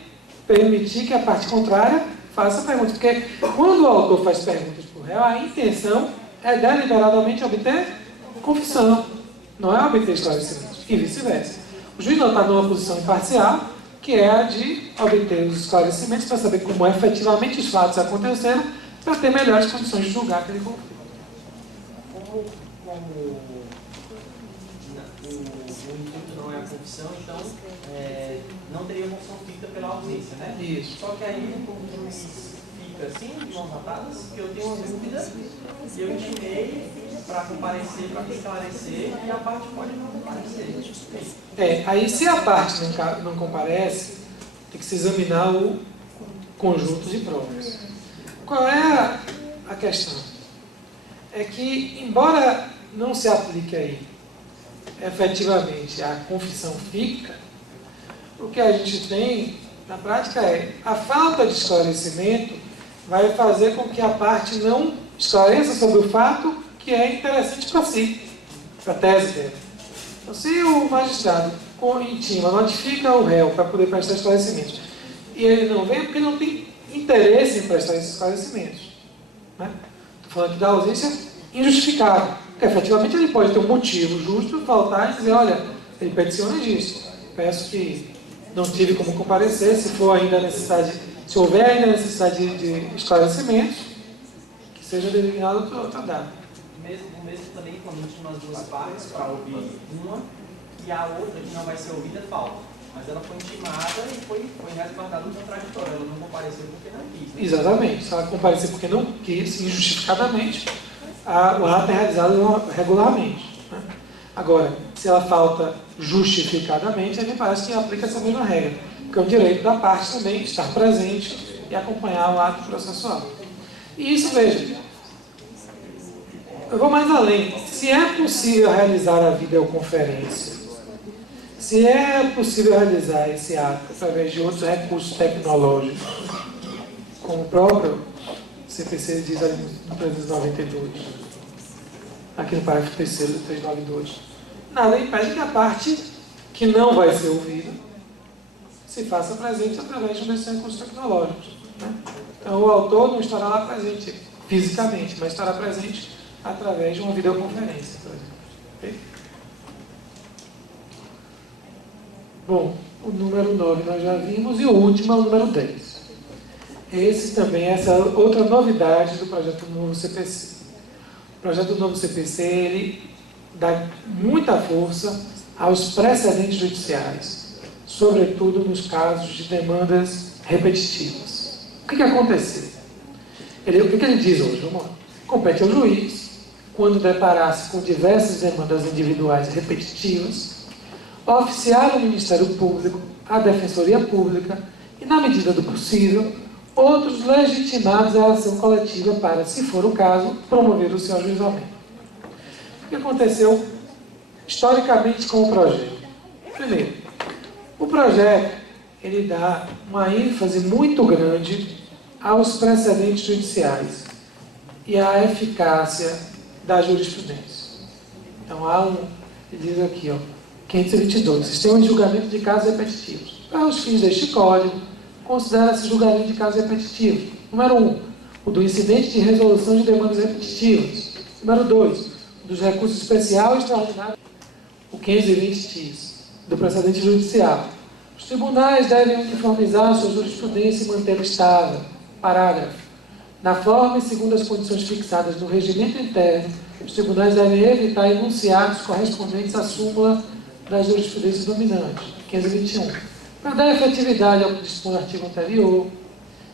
permitir que a parte contrária faça perguntas. Porque quando o autor faz perguntas para o réu, a intenção é deliberadamente obter confissão, não é obter esclarecimentos, e vice-versa. O juiz não está numa posição imparcial, que é a de obter os esclarecimentos para saber como efetivamente os fatos aconteceram, para ter melhores condições de julgar aquele conflito. Como o intuito não é a confissão, então não teria moção feita pela ausência, né? Isso. Só que aí o juiz fica assim, de mãos atadas, que eu tenho uma dúvida, e eu intimei para comparecer, para esclarecer, e a parte pode não comparecer. Aí se a parte não comparece, tem que se examinar o conjunto de provas. Qual é a questão? É que, embora não se aplique aí efetivamente a confissão ficta, o que a gente tem na prática é a falta de esclarecimento vai fazer com que a parte não esclareça sobre o fato que é interessante para si, para a tese dela. Então, se o magistrado intima, notifica o réu para poder prestar esclarecimentos, e ele não vem, é porque não tem interesse em prestar esses esclarecimentos. Né? Estou falando aqui da ausência injustificável, porque efetivamente ele pode ter um motivo justo, faltar e dizer, olha, ele peticiona disso. Peço que não tive como comparecer, se for ainda necessidade, se houver ainda necessidade de esclarecimentos, que seja designado outra data. O mesmo também quando intima as duas partes para ouvir uma e a outra que não vai ser ouvida falta. Mas ela foi intimada e foi resguardada no contraditório. Ela não compareceu porque não quis. Né? Exatamente. Se ela comparecer porque não quis, injustificadamente, o ato é realizado regularmente. Né? Agora, se ela falta justificadamente, aí me parece que aplica essa mesma regra. Porque é o direito da parte também estar presente e acompanhar o ato processual. E isso, veja, eu vou mais além. Se é possível realizar a videoconferência, se é possível realizar esse ato através de outros recursos tecnológicos, como o próprio CPC diz ali no 392, aqui no parágrafo 3º do 392, nada impede que a parte que não vai ser ouvida se faça presente através de um desses recursos tecnológicos. Né? Então o autor não estará lá presente fisicamente, mas estará presente através de uma videoconferência, por exemplo. Okay? Bom, o número 9 nós já vimos e o último é o número 10. Esse também é essa outra novidade do projeto do novo CPC. O projeto do novo CPC, ele dá muita força aos precedentes judiciais, sobretudo nos casos de demandas repetitivas. O que aconteceu? O que ele diz hoje? Vamos lá. Compete ao juiz, quando deparar-se com diversas demandas individuais repetitivas, oficiar ao Ministério Público, à Defensoria Pública e, na medida do possível, outros legitimados à ação coletiva para, se for o caso, promover o seu ajuizamento. O que aconteceu historicamente com o projeto? Primeiro, o projeto ele dá uma ênfase muito grande aos precedentes judiciais e à eficácia da jurisprudência. Então, ele diz aqui, 522, sistema de julgamento de casos repetitivos. Para os fins deste código, considera-se julgamento de casos repetitivos. Número 1, o do incidente de resolução de demandas repetitivas. Número 2, dos recursos especial e extraordinário. O 520 diz, do precedente judicial. Os tribunais devem uniformizar sua jurisprudência e mantê-la estável. Parágrafo. Na forma e segundo as condições fixadas no regimento interno, os tribunais devem evitar enunciados correspondentes à súmula da jurisprudência dominante. 521. para dar efetividade ao que dispõe o artigo anterior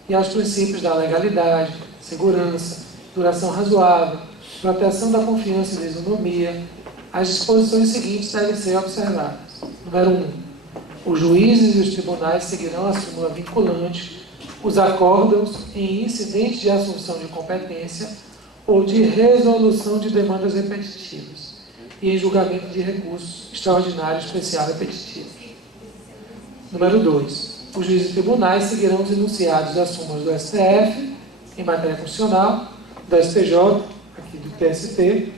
e aos princípios da legalidade, segurança, duração razoável, proteção da confiança e da isonomia, as disposições seguintes devem ser observadas. Número 1. Os juízes e os tribunais seguirão a súmula vinculante, os acórdãos em incidentes de assunção de competência ou de resolução de demandas repetitivas e em julgamento de recursos extraordinário, especial repetitivos. Número 2. Os juízes e tribunais seguirão os enunciados das súmulas do STF em matéria constitucional, do STJ, aqui do TST,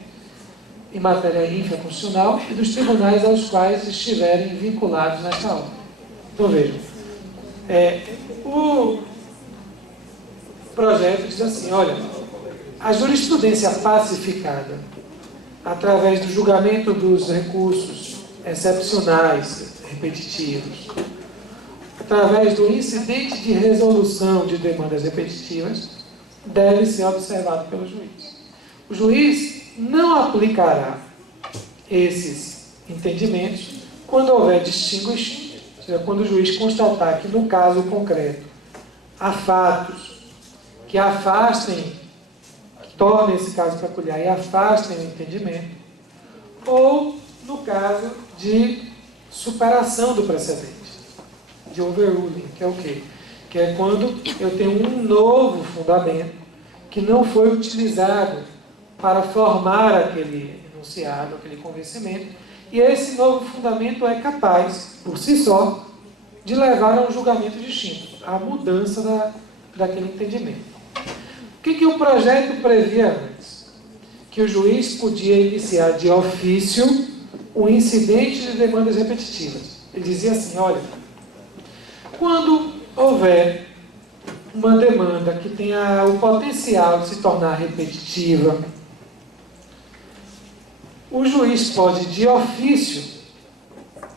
em matéria infraconstitucional e dos tribunais aos quais estiverem vinculados nesta ordem. Então vejam, o projeto diz assim, olha, a jurisprudência pacificada, através do julgamento dos recursos excepcionais, repetitivos, através do incidente de resolução de demandas repetitivas, deve ser observado pelo juiz. O juiz não aplicará esses entendimentos quando houver distinguish, ou seja, quando o juiz constatar que, no caso concreto, há fatos que afastem, que tornem esse caso peculiar e afastem o entendimento, ou no caso de superação do precedente, de overruling, que é o quê? Que é quando eu tenho um novo fundamento que não foi utilizado para formar aquele enunciado, aquele convencimento, e esse novo fundamento é capaz, por si só, de levar a um julgamento distinto, à mudança daquele entendimento. O que o projeto previa antes? Que o juiz podia iniciar de ofício o incidente de demandas repetitivas. Ele dizia assim, olha, quando houver uma demanda que tenha o potencial de se tornar repetitiva, o juiz pode, de ofício,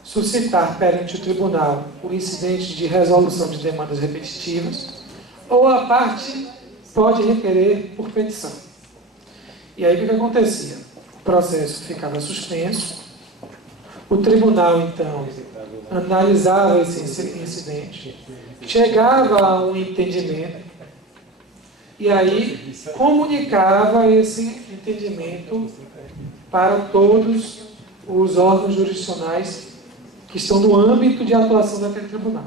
suscitar perante o tribunal o incidente de resolução de demandas repetitivas, ou a parte pode requerer por petição. E aí o que acontecia? O processo ficava suspenso, o tribunal, então, analisava esse incidente, chegava a um entendimento, e aí comunicava esse entendimento para todos os órgãos jurisdicionais que estão no âmbito de atuação daquele tribunal.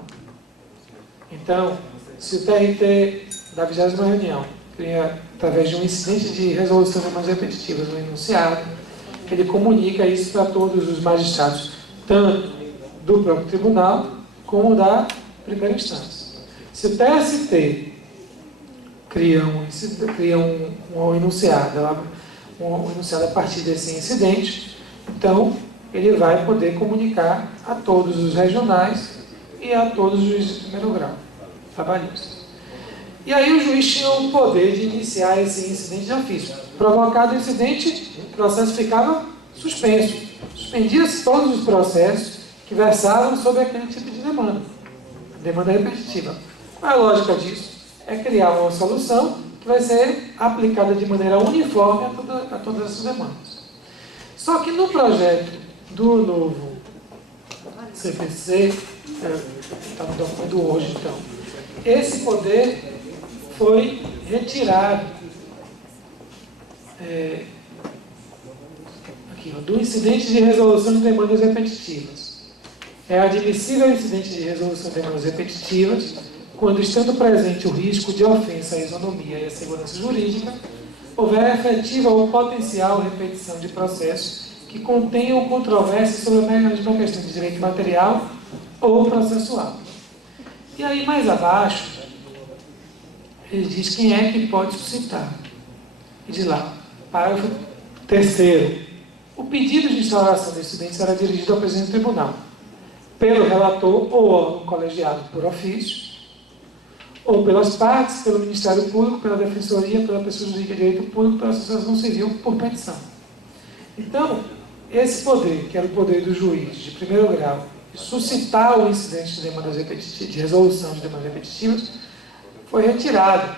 Então, se o TRT da 20ª reunião cria, através de um incidente de resolução de demandas repetitivas no enunciado, ele comunica isso para todos os magistrados, tanto do próprio tribunal, como da primeira instância. Se o TST cria um enunciado a partir desse incidente, então ele vai poder comunicar a todos os regionais e a todos os juízes de primeiro grau trabalhistas. E aí o juiz tinha o poder de iniciar esse incidente de ofício. Provocado o incidente, o processo ficava suspenso. Suspendia-se todos os processos que versavam sobre aquele tipo de demanda repetitiva. Qual é a lógica disso? É criar uma solução que vai ser aplicada de maneira uniforme a todas essas demandas. Só que no projeto do novo CPC, está no documento hoje, então, esse poder foi retirado do incidente de resolução de demandas repetitivas. É admissível o incidente de resolução de demandas repetitivas quando, estando presente o risco de ofensa à isonomia e à segurança jurídica, houver efetiva ou potencial repetição de processos que contenham controvérsia sobre a mesma questão de direito material ou processual. E aí, mais abaixo, ele diz quem é que pode suscitar. E diz lá, parágrafo 3º. O pedido de instauração do incidente será dirigido ao presidente do tribunal, pelo relator ou órgão colegiado por ofício, ou pelas partes, pelo Ministério Público, pela Defensoria, pela Pessoa Jurídica de Direito Público, pela Associação Civil, por petição. Então, esse poder, que era o poder do juiz de primeiro grau, de suscitar o incidente de demandas repetitivas, de resolução de demandas repetitivas, foi retirado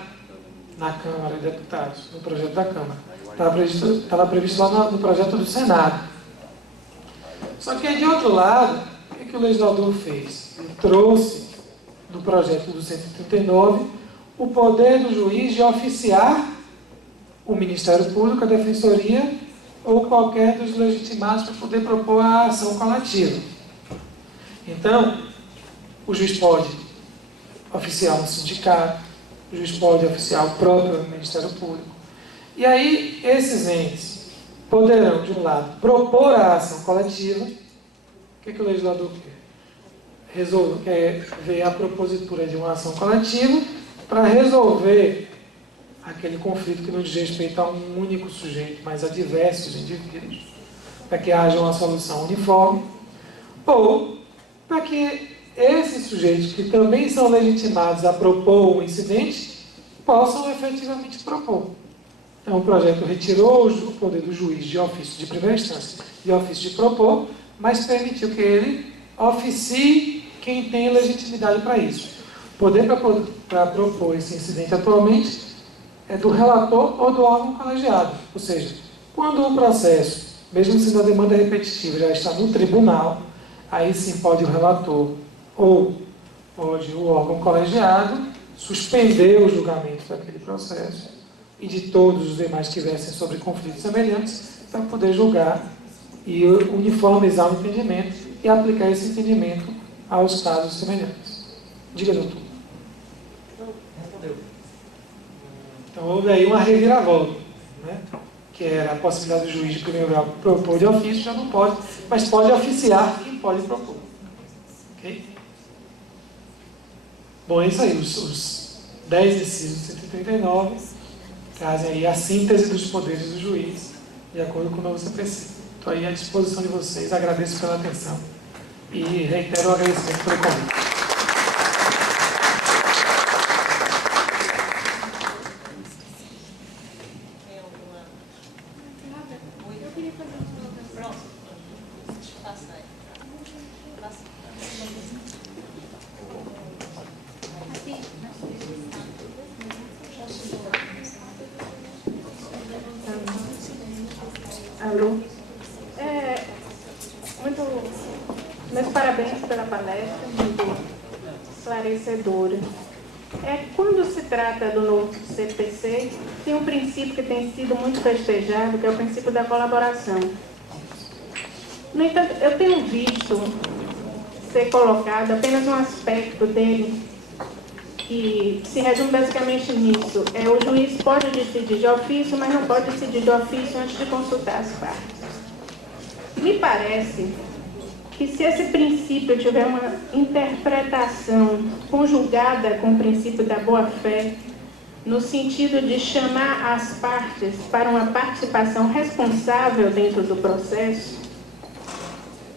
na Câmara de Deputados, no projeto da Câmara. Estava previsto lá no projeto do Senado. Só que, de outro lado, o que o legislador fez? Ele trouxe, no projeto do 139, o poder do juiz de oficiar o Ministério Público, a Defensoria ou qualquer dos legitimados para poder propor a ação coletiva. Então, o juiz pode oficiar um sindicato, o juiz pode oficiar o próprio Ministério Público. E aí, esses entes poderão, de um lado, propor a ação coletiva. O que o legislador quer? Quer ver a propositura de uma ação coletiva para resolver aquele conflito que não diz respeito a um único sujeito, mas a diversos indivíduos, para que haja uma solução uniforme, ou para que esses sujeitos que também são legitimados a propor um incidente possam efetivamente propor. Então, o projeto retirou o poder do juiz de ofício de primeira instância e ofício de propor, mas permitiu que ele oficie quem tem legitimidade para isso. O poder para propor esse incidente atualmente é do relator ou do órgão colegiado. Ou seja, quando o processo, mesmo sendo a demanda repetitiva, já está no tribunal, aí sim pode o relator ou pode o órgão colegiado suspender o julgamento daquele processo e de todos os demais que viessem sobre conflitos semelhantes para poder julgar e uniformizar o entendimento e aplicar esse entendimento aos casos semelhantes. Diga, doutor. Então, houve aí uma reviravolta, né? Que era a possibilidade do juiz de primeiro grau propor de ofício, já não pode, mas pode oficiar quem pode propor. Ok? Bom, é isso aí. Os 10 incisos do 139 trazem aí a síntese dos poderes do juiz, de acordo com o novo CPC. Estou aí à disposição de vocês, agradeço pela atenção e reitero o agradecimento pelo convite. Alô? Meus parabéns pela palestra, muito esclarecedora. Quando se trata do novo CPC, tem um princípio que tem sido muito festejado, que é o princípio da colaboração. No entanto, eu tenho visto ser colocado apenas um aspecto dele, que se resume basicamente nisso. O juiz pode decidir de ofício, mas não pode decidir de ofício antes de consultar as partes. Me parece que se esse princípio tiver uma interpretação conjugada com o princípio da boa-fé, no sentido de chamar as partes para uma participação responsável dentro do processo,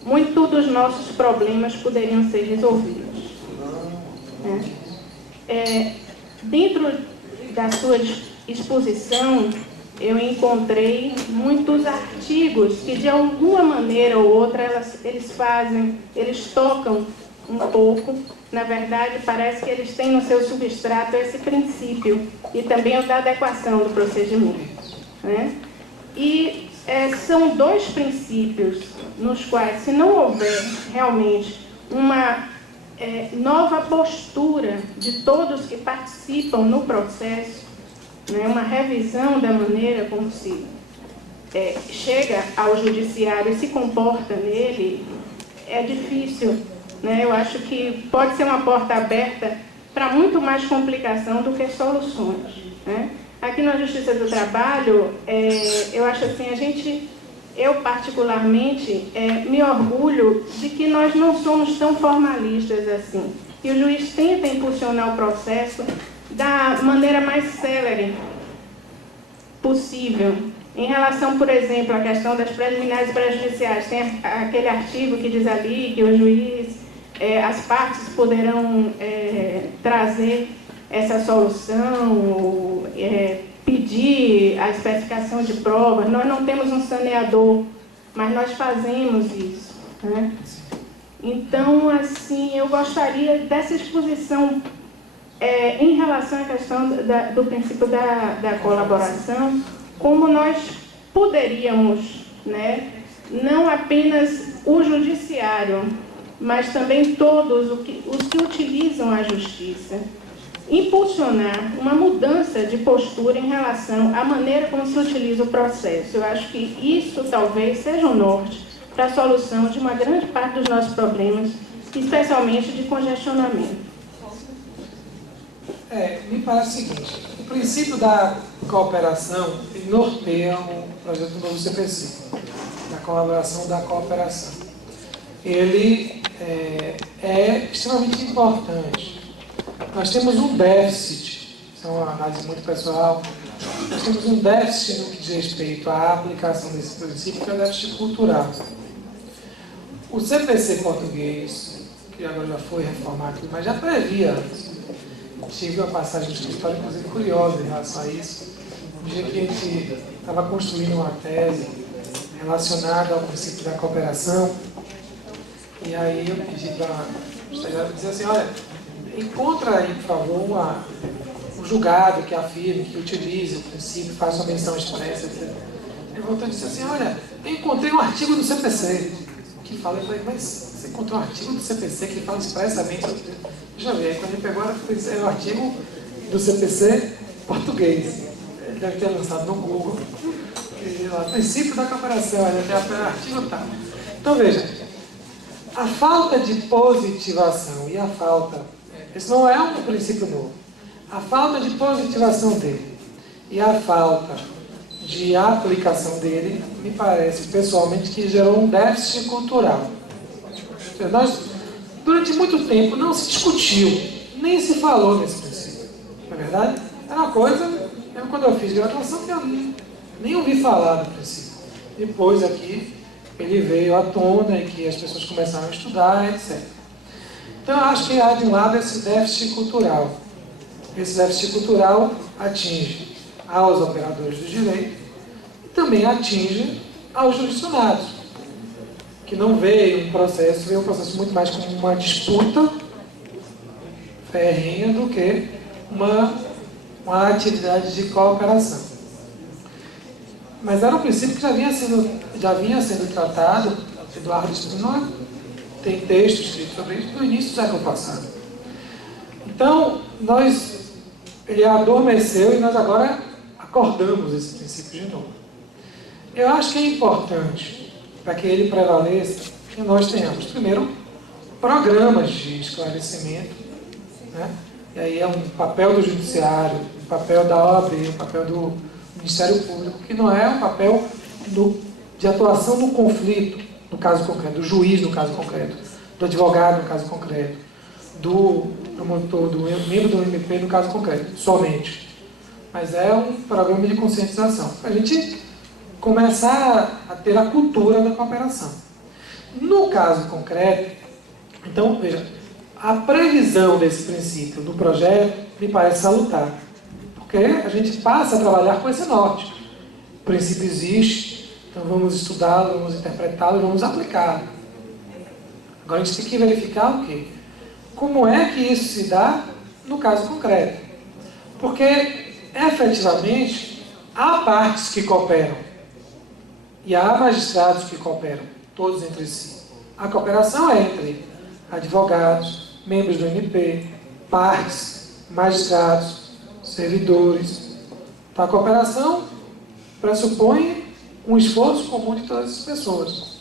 muitos dos nossos problemas poderiam ser resolvidos. Dentro da sua exposição, eu encontrei muitos artigos que, de alguma maneira ou outra, eles tocam um pouco. Na verdade, parece que eles têm no seu substrato esse princípio e também o da adequação do procedimento, né? E são dois princípios nos quais, se não houver realmente uma nova postura de todos que participam no processo, né, uma revisão da maneira como se chega ao judiciário e se comporta nele, é difícil, né? Eu acho que pode ser uma porta aberta para muito mais complicação do que soluções, né? Aqui na Justiça do Trabalho, eu acho assim, eu particularmente me orgulho de que nós não somos tão formalistas assim. E o juiz tenta impulsionar o processo da maneira mais célere possível. Em relação, por exemplo, à questão das preliminares prejudiciais, tem aquele artigo que diz ali que o juiz, as partes poderão trazer essa solução, pedir a especificação de provas. Nós não temos um saneador, mas nós fazemos isso, né? Então, assim, eu gostaria dessa exposição em relação à questão do princípio da colaboração, como nós poderíamos, né, não apenas o judiciário, mas também todos os que utilizam a justiça. Impulsionar uma mudança de postura em relação à maneira como se utiliza o processo. Eu acho que isso talvez seja o norte para a solução de uma grande parte dos nossos problemas, especialmente de congestionamento. Me parece o seguinte, o princípio da cooperação norteia o projeto do novo CPC, da colaboração da cooperação. Ele é extremamente importante. Nós temos um déficit, isso é uma análise muito pessoal, nós temos um déficit no que diz respeito à aplicação desse princípio, que é o déficit cultural. O CPC português, que agora já foi reformado, mas já previa antes. Tive uma passagem no escritório, inclusive, curiosa em relação a isso. Um dia que a gente estava construindo uma tese relacionada ao princípio da cooperação, e aí eu pedi para o estagiário dizer assim, olha, encontra aí, por favor, um julgado que afirme, que utilize o princípio, faça uma menção expressa, etc. Ele voltou e disse assim, olha, eu encontrei um artigo do CPC que fala, eu falei, mas você encontrou um artigo do CPC que fala expressamente, deixa eu ver, aí quando ele pegou, era o artigo do CPC português. Ele deve ter lançado no Google, lá, princípio da cooperação, ele tem o artigo tal. Então veja, a falta de positivação e a falta, esse não é um princípio novo, a falta de positivação dele e a falta de aplicação dele, me parece pessoalmente que gerou um déficit cultural. Nós, durante muito tempo, não se discutiu, nem se falou nesse princípio. Não é verdade? Era uma coisa, mesmo quando eu fiz graduação, que eu nem ouvi falar do princípio. Depois aqui, ele veio à tona e que as pessoas começaram a estudar, etc. Então, eu acho que há de um lado esse déficit cultural. Esse déficit cultural atinge aos operadores do direito e também atinge aos jurisdicionados, que não veem um processo muito mais como uma disputa ferrenha do que uma atividade de cooperação. Mas era um princípio que já vinha sendo tratado. Eduardo Spinoza tem texto escrito sobre isso no início do século passado. Então, ele adormeceu e nós agora acordamos esse princípio de novo. Eu acho que é importante, para que ele prevaleça, que nós tenhamos, primeiro, programas de esclarecimento, né? E aí é um papel do Judiciário, um papel da OAB, um papel do Ministério Público, que não é um papel de atuação no conflito, no caso concreto, do juiz no caso concreto, do advogado no caso concreto, do promotor, do membro do MP no caso concreto, somente. Mas é um programa de conscientização, para a gente começar a ter a cultura da cooperação. No caso concreto, então, veja, a previsão desse princípio no projeto me parece salutar, porque a gente passa a trabalhar com esse norte. O princípio existe, então vamos estudá-lo, vamos interpretá-lo, vamos aplicá-lo. Agora a gente tem que verificar o quê? Como é que isso se dá no caso concreto? Porque, efetivamente, há partes que cooperam e há magistrados que cooperam, todos entre si. A cooperação é entre advogados, membros do MP, partes, magistrados, servidores. Então, a cooperação pressupõe um esforço comum de todas as pessoas,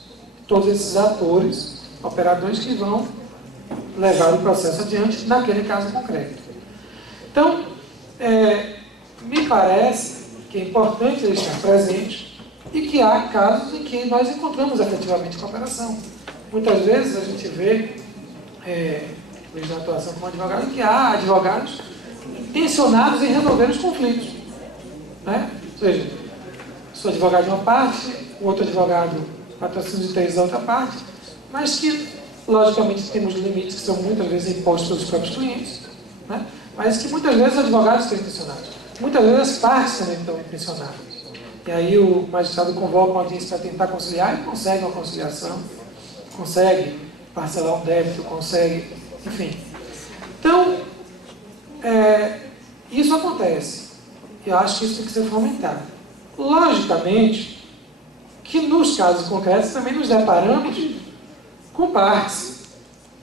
todos esses atores, operadores que vão levar o processo adiante naquele caso concreto. Então, me parece que é importante ele estar presente e que há casos em que nós encontramos efetivamente cooperação. Muitas vezes a gente vê, na atuação como advogado, que há advogados intencionados em resolver os conflitos. Né? Ou seja, sou advogado de uma parte, o outro advogado patrocínio de interesse da outra parte, mas que, logicamente, temos limites que são muitas vezes impostos pelos próprios clientes, né? Mas que muitas vezes os advogados estão intencionados. Muitas vezes as partes também estão intencionadas. E aí o magistrado convoca uma audiência para tentar conciliar e consegue uma conciliação, consegue parcelar um débito, consegue, enfim. Então, isso acontece. E eu acho que isso tem que ser fomentado. Logicamente, que nos casos concretos também nos deparamos com partes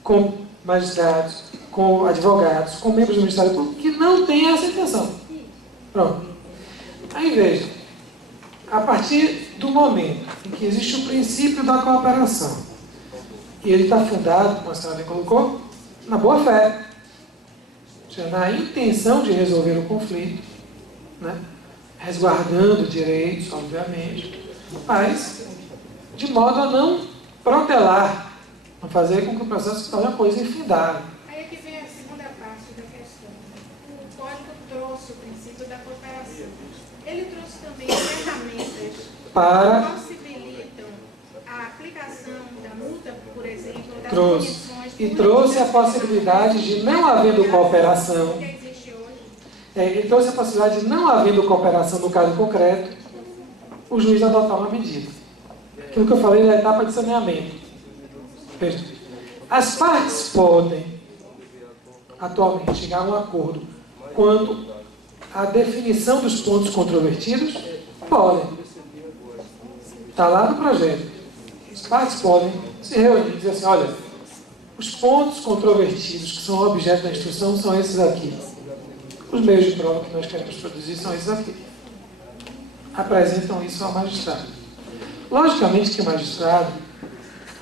com magistrados, com advogados, com membros do Ministério Público que não têm essa intenção. Pronto. Aí veja, a partir do momento em que existe o princípio da cooperação, e ele está fundado, como a senhora colocou, na boa fé, ou seja, na intenção de resolver o conflito, né? Resguardando direitos, obviamente, mas de modo a não protelar, a fazer com que o processo se torne uma coisa infindável. Aí é que vem a segunda parte da questão. O Código trouxe o princípio da cooperação. Ele trouxe também ferramentas Para... que possibilitam a aplicação da multa, por exemplo, das Trouxe. punições... E trouxe a possibilidade de, não havendo cooperação, que existe hoje. ele trouxe a possibilidade de, não havendo cooperação no caso concreto, o juiz adotar uma medida. Aquilo que eu falei da etapa de saneamento. Veja, as partes podem, atualmente, chegar a um acordo quanto à definição dos pontos controvertidos? Podem. Está lá no projeto. As partes podem se reunir e dizer assim, olha, os pontos controvertidos que são objeto da instrução são esses aqui. Os meios de prova que nós queremos produzir são esses aqui. Apresentam isso ao magistrado. Logicamente que o magistrado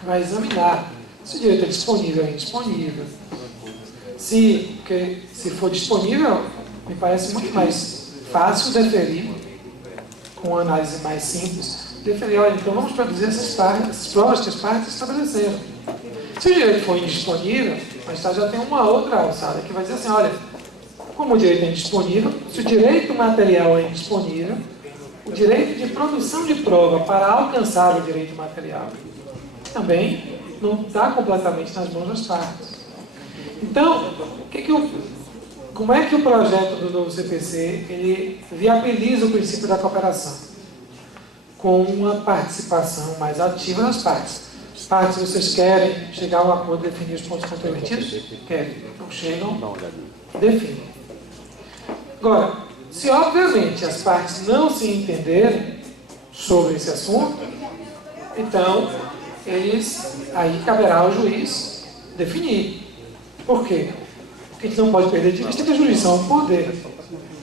vai examinar se o direito é disponível ou indisponível. Se for disponível, me parece muito mais fácil deferir, com uma análise mais simples, deferir, olha, então vamos produzir essas provas que as partes estabeleceram. Se o direito for indisponível, o magistrado já tem uma outra alçada que vai dizer assim, olha, como o direito é indisponível, se o direito material é indisponível, o direito de produção de prova para alcançar o direito material também não está completamente nas mãos das partes. Então, como é que o projeto do novo CPC ele viabiliza o princípio da cooperação? Com uma participação mais ativa das partes. As partes, vocês querem chegar a um acordo e definir os pontos controvertidos? Querem. Então chegam e definem. Agora, se obviamente as partes não se entenderem sobre esse assunto, então aí caberá ao juiz definir. Por quê? Porque a gente não pode perder de vista que a jurisdição é um poder.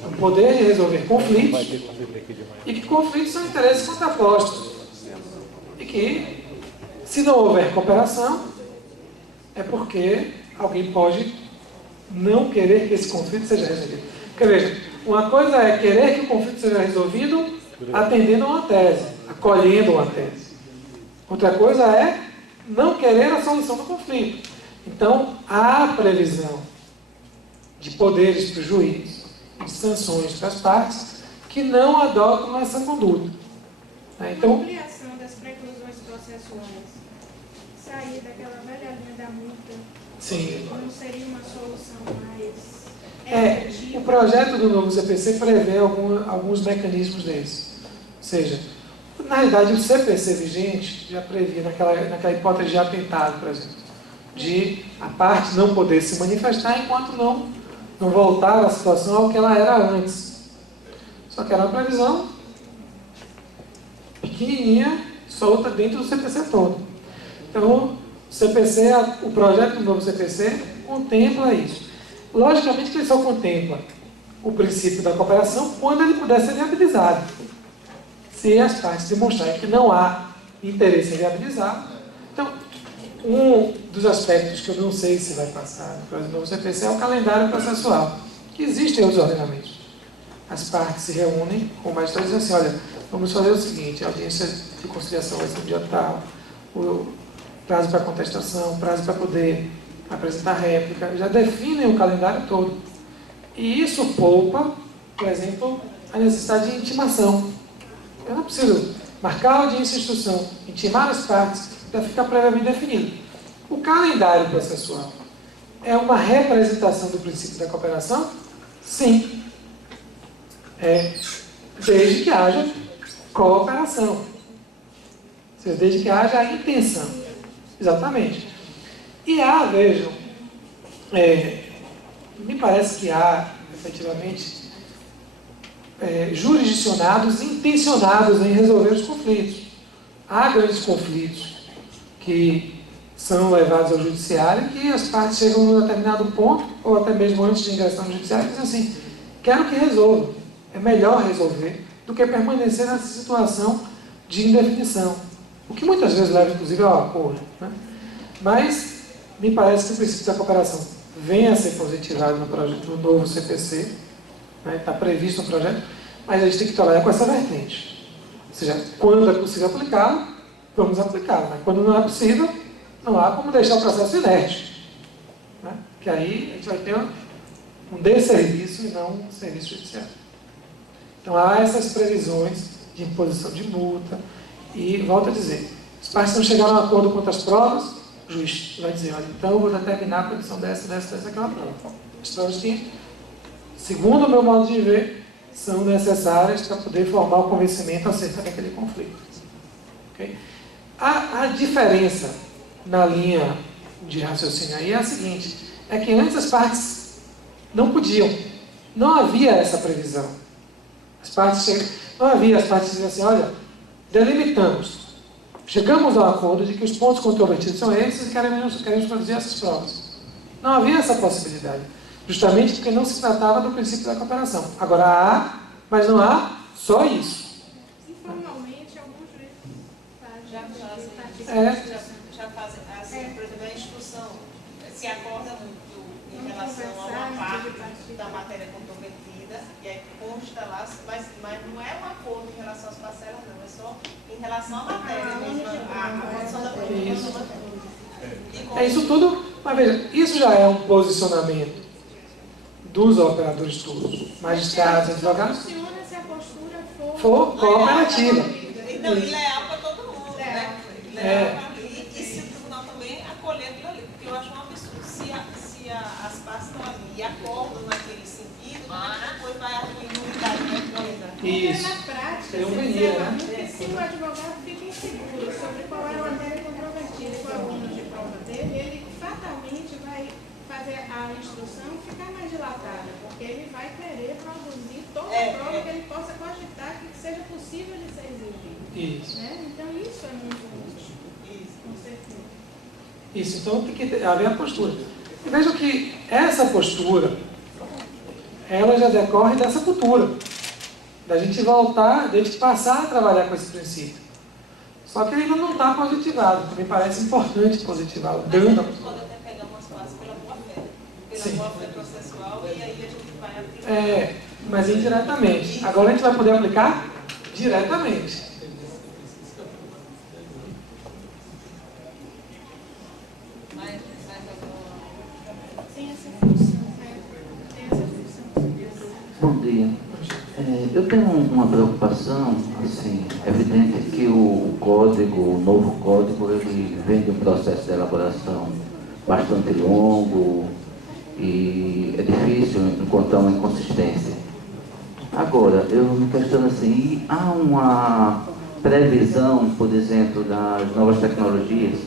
Um poder de resolver conflitos, e que conflitos são interesses contrapostos. E que, se não houver cooperação, é porque alguém pode não querer que esse conflito seja resolvido. Porque veja, uma coisa é querer que o conflito seja resolvido atendendo a uma tese, acolhendo uma tese. Outra coisa é não querer a solução do conflito. Então, há previsão de poderes para o juiz, de sanções para as partes, que não adotam essa conduta. Então, a ampliação das preclusões processuais, sair daquela velha linha da multa, sim. Não seria uma solução mais... O projeto do novo CPC prevê alguns mecanismos desses. Ou seja, na realidade, o CPC vigente já previa naquela hipótese de atentado, por exemplo, de a parte não poder se manifestar enquanto não voltar à situação ao que ela era antes. Só que era uma previsão pequenininha, solta dentro do CPC todo. Então, o projeto do novo CPC contempla isso. Logicamente que ele só contempla o princípio da cooperação quando ele puder ser viabilizado. Se as partes demonstrarem que não há interesse em viabilizar. Então, um dos aspectos que eu não sei se vai passar no novo CPC é o calendário processual, que existe em outros ordenamentos. As partes se reúnem com o magistrado e dizem assim, olha, vamos fazer o seguinte, a audiência de conciliação vai ser no dia tal, o prazo para contestação, prazo para poder apresentar réplica, já definem o calendário todo. E isso poupa, por exemplo, a necessidade de intimação. Eu não preciso marcar a audiência de instrução, intimar as partes, para ficar previamente definido. O calendário processual é uma representação do princípio da cooperação? Sim. Desde que haja cooperação. Ou seja, desde que haja a intenção. Exatamente. E há, vejam, me parece que há, efetivamente, jurisdicionados intencionados em resolver os conflitos. Há grandes conflitos que são levados ao judiciário, que as partes chegam a um determinado ponto, ou até mesmo antes de ingressar no judiciário, e dizem assim, quero que resolva. É melhor resolver do que permanecer nessa situação de indefinição. O que muitas vezes leva, inclusive, ao acordo. Né? Mas, me parece que o princípio da cooperação venha a ser positivado no novo CPC, né? Está previsto no projeto, mas a gente tem que trabalhar com essa vertente. Ou seja, quando é possível aplicá-lo, vamos aplicá-lo. Mas quando não é possível, não há como deixar o processo inerte. Né? Que aí a gente vai ter um desserviço e não um serviço judicial. Então há essas previsões de imposição de multa e, volto a dizer, as partes não chegaram a um acordo quanto às provas, o juiz vai dizer, olha, então eu vou determinar a produção dessa, aquela prova. As provas que, segundo o meu modo de ver, são necessárias para poder formar o convencimento acerca daquele conflito. Okay? A diferença na linha de raciocínio aí é a seguinte, é que antes as partes não podiam, não havia essa previsão. Não havia, as partes diziam assim, olha, delimitamos, chegamos ao acordo de que os pontos controvertidos são esses e queremos produzir essas provas. Não havia essa possibilidade, justamente porque não se tratava do princípio da cooperação. Agora há, mas não há só isso. Informalmente, alguns juízes já fazem, assim, por exemplo, a instrução se acorda muito em relação a uma parte da matéria controvertida, e aí consta lá, mas não é um acordo em relação às parcelas, não, é só em relação à matéria mesmo, a condição da produção. É isso tudo, mas veja, isso já é um posicionamento dos operadores todos, magistrados, advogados, funciona se a postura for cooperativa. Então, e leal para todo mundo, né? E se o tribunal também acolher aquilo ali, porque eu acho um absurdo. Se as partes estão ali e acordam naquele sentido, depois vai a imunidade da coisa. Isso. Na prática, se o advogado fica inseguro sobre qual é a matéria controvertida e qual é o ônus de prova dele, ele fatalmente vai fazer a instrução ficar mais dilatada, porque ele vai querer produzir toda a prova que ele possa cogitar que seja possível de ser exigido. Isso. Né? Então isso é muito útil. Isso, com certeza. Isso, então tem que haver a postura. E vejam que essa postura, ela já decorre dessa cultura, da gente voltar, da gente passar a trabalhar com esse princípio. Só que ele ainda não está positivado, que me parece importante positivá-lo. Dando. Pode até pegar umas partes pela boa-fé. Pela boa-fé processual, e aí a gente vai aplicar. Mas indiretamente. Agora a gente vai poder aplicar diretamente. Bom dia. Eu tenho uma preocupação, assim, é evidente que o novo código, ele vem de um processo de elaboração bastante longo e é difícil encontrar uma inconsistência. Agora, eu me questiono assim, há uma previsão, por exemplo, das novas tecnologias,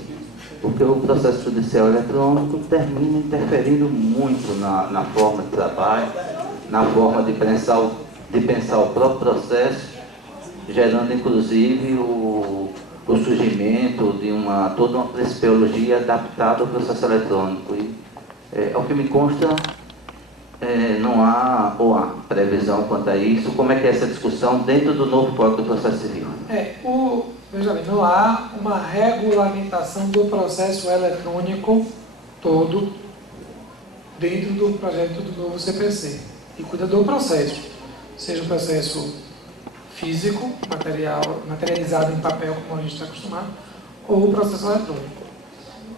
porque o processo judicial eletrônico termina interferindo muito na forma de trabalho, na forma de pensar o próprio processo, gerando inclusive o surgimento de toda uma principiologia adaptada ao processo eletrônico. E, ao que me consta, não há boa previsão quanto a isso. Como é que é essa discussão dentro do novo Código do Processo Civil? Veja bem, não há uma regulamentação do processo eletrônico todo dentro do projeto do novo CPC. E cuida do processo, seja o processo físico, materializado em papel, como a gente está acostumado, ou o processo eletrônico.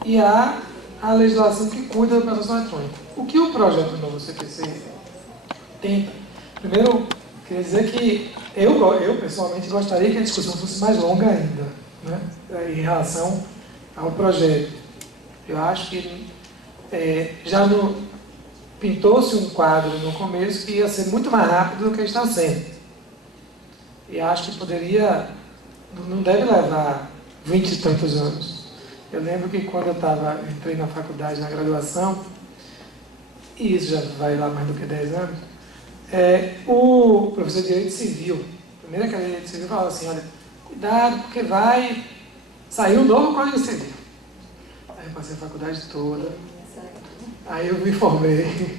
E há a legislação que cuida do processo eletrônico. O que o projeto do novo CPC tenta? Primeiro, queria dizer que eu pessoalmente gostaria que a discussão fosse mais longa ainda, né, em relação ao projeto. Eu acho que pintou-se um quadro no começo que ia ser muito mais rápido do que está sendo. E acho que não deve levar 20 e tantos anos. Eu lembro que quando eu entrei na faculdade, na graduação, e isso já vai lá mais do que 10 anos, o professor de Direito Civil, a primeira cadeira de Direito Civil, falava assim, olha, cuidado, porque vai sair um novo Código Civil. Aí passei a faculdade toda. Aí eu me formei.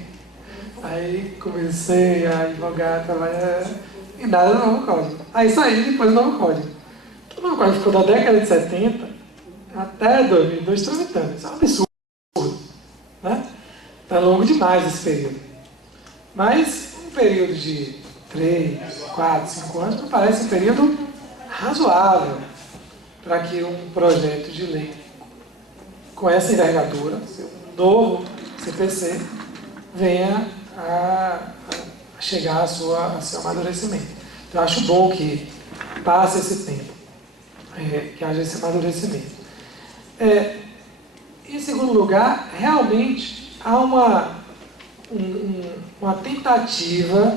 Aí comecei a advogar, trabalhar em nada do novo código. Aí saí depois do novo código. O novo código ficou da década de 70 até 2002 tramitando. Isso é um absurdo, né? Tá longo demais esse período. Mas um período de 3, 4, 5 anos me parece um período razoável para que um projeto de lei com essa envergadura, um novo CPC, venha a chegar a seu amadurecimento. Então, eu acho bom que passe esse tempo, que haja esse amadurecimento. Em segundo lugar, realmente há uma tentativa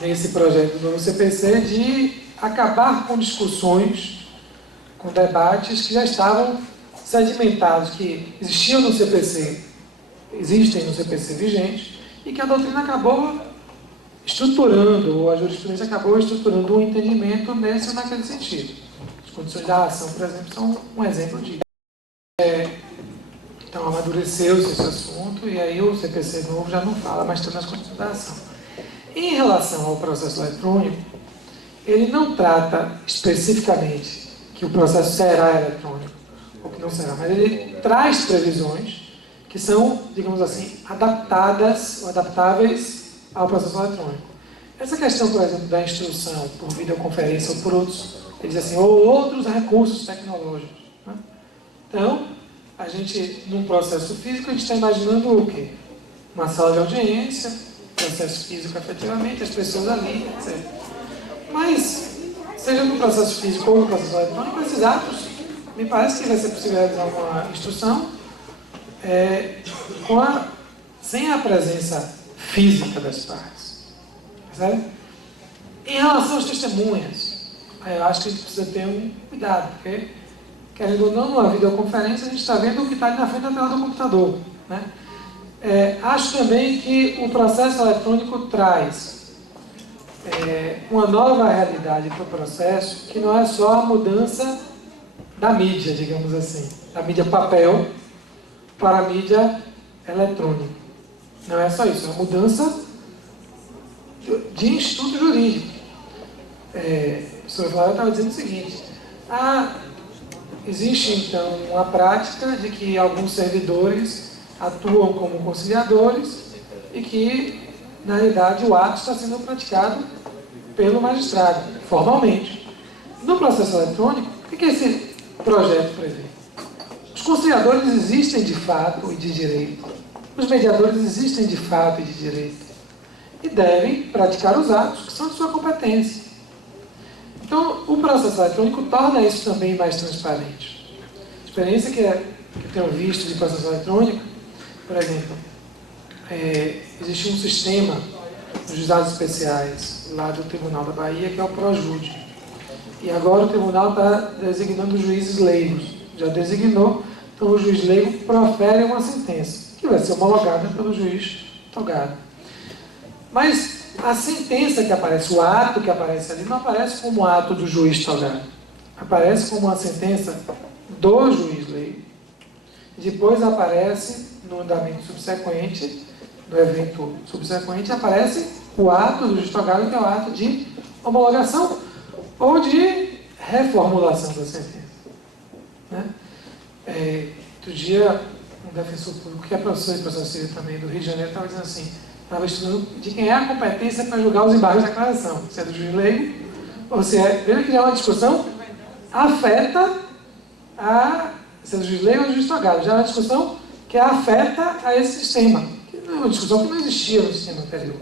nesse projeto do novo CPC de acabar com discussões, com debates que já estavam sedimentados, que existiam no CPC, existem no CPC vigente, e que a doutrina acabou estruturando, ou a jurisprudência acabou estruturando um entendimento nesse ou naquele sentido. As condições da ação, por exemplo, são um exemplo disso. Então, amadureceu-se esse assunto, e aí o CPC novo já não fala mais tanto nas condições da ação. Em relação ao processo eletrônico, ele não trata especificamente que o processo será eletrônico, ou que não será, mas ele traz previsões que são, digamos assim, adaptadas ou adaptáveis ao processo eletrônico. Essa questão, por exemplo, da instrução por videoconferência ou por outros, ele diz assim, ou outros recursos tecnológicos, né? Então, a gente, num processo físico, a gente está imaginando o quê? Uma sala de audiência, processo físico efetivamente, as pessoas ali, etc. Mas, seja no processo físico ou no processo eletrônico, esses atos, me parece que vai ser possível realizar uma instrução sem a presença física das partes. Percebe? Em relação às testemunhas, eu acho que a gente precisa ter um cuidado, porque, querendo ou não, numa videoconferência, a gente está vendo o que está ali na frente da tela do computador, né? Acho também que o processo eletrônico traz uma nova realidade para o processo, que não é só a mudança da mídia, digamos assim, da mídia papel para a mídia eletrônica. Não é só isso, é uma mudança de instituto jurídico. O professor Flávio estava dizendo o seguinte, existe então uma prática de que alguns servidores atuam como conciliadores e que, na realidade, o ato está sendo praticado pelo magistrado, formalmente. No processo eletrônico, o que esse projeto prevê? Os conciliadores existem de fato e de direito. Os mediadores existem de fato e de direito. E devem praticar os atos que são de sua competência. Então, o processo eletrônico torna isso também mais transparente. A experiência que eu tenho visto de processo eletrônico, por exemplo, existe um sistema dos juizados especiais lá do Tribunal da Bahia, que é o ProJude. E agora o tribunal está designando juízes leigos. Já designou, então o juiz leigo profere uma sentença, que vai ser homologada pelo juiz togado. Mas a sentença que aparece, o ato que aparece ali, não aparece como ato do juiz togado. Aparece como uma sentença do juiz leigo. Depois aparece, no andamento subsequente, no evento subsequente, aparece o ato do juiz togado, que é o ato de homologação ou de reformulação da sentença. Né? Outro dia, um defensor público, que é professor de processo civil também do Rio de Janeiro, estava dizendo assim, estava estudando de quem é a competência para julgar os embargos de declaração, se é do juiz leigo, ou se é, veja que já é uma discussão, afeta se é do juiz leigo ou do juiz togado, já é uma discussão que afeta a esse sistema, que não é uma discussão que não existia no sistema anterior.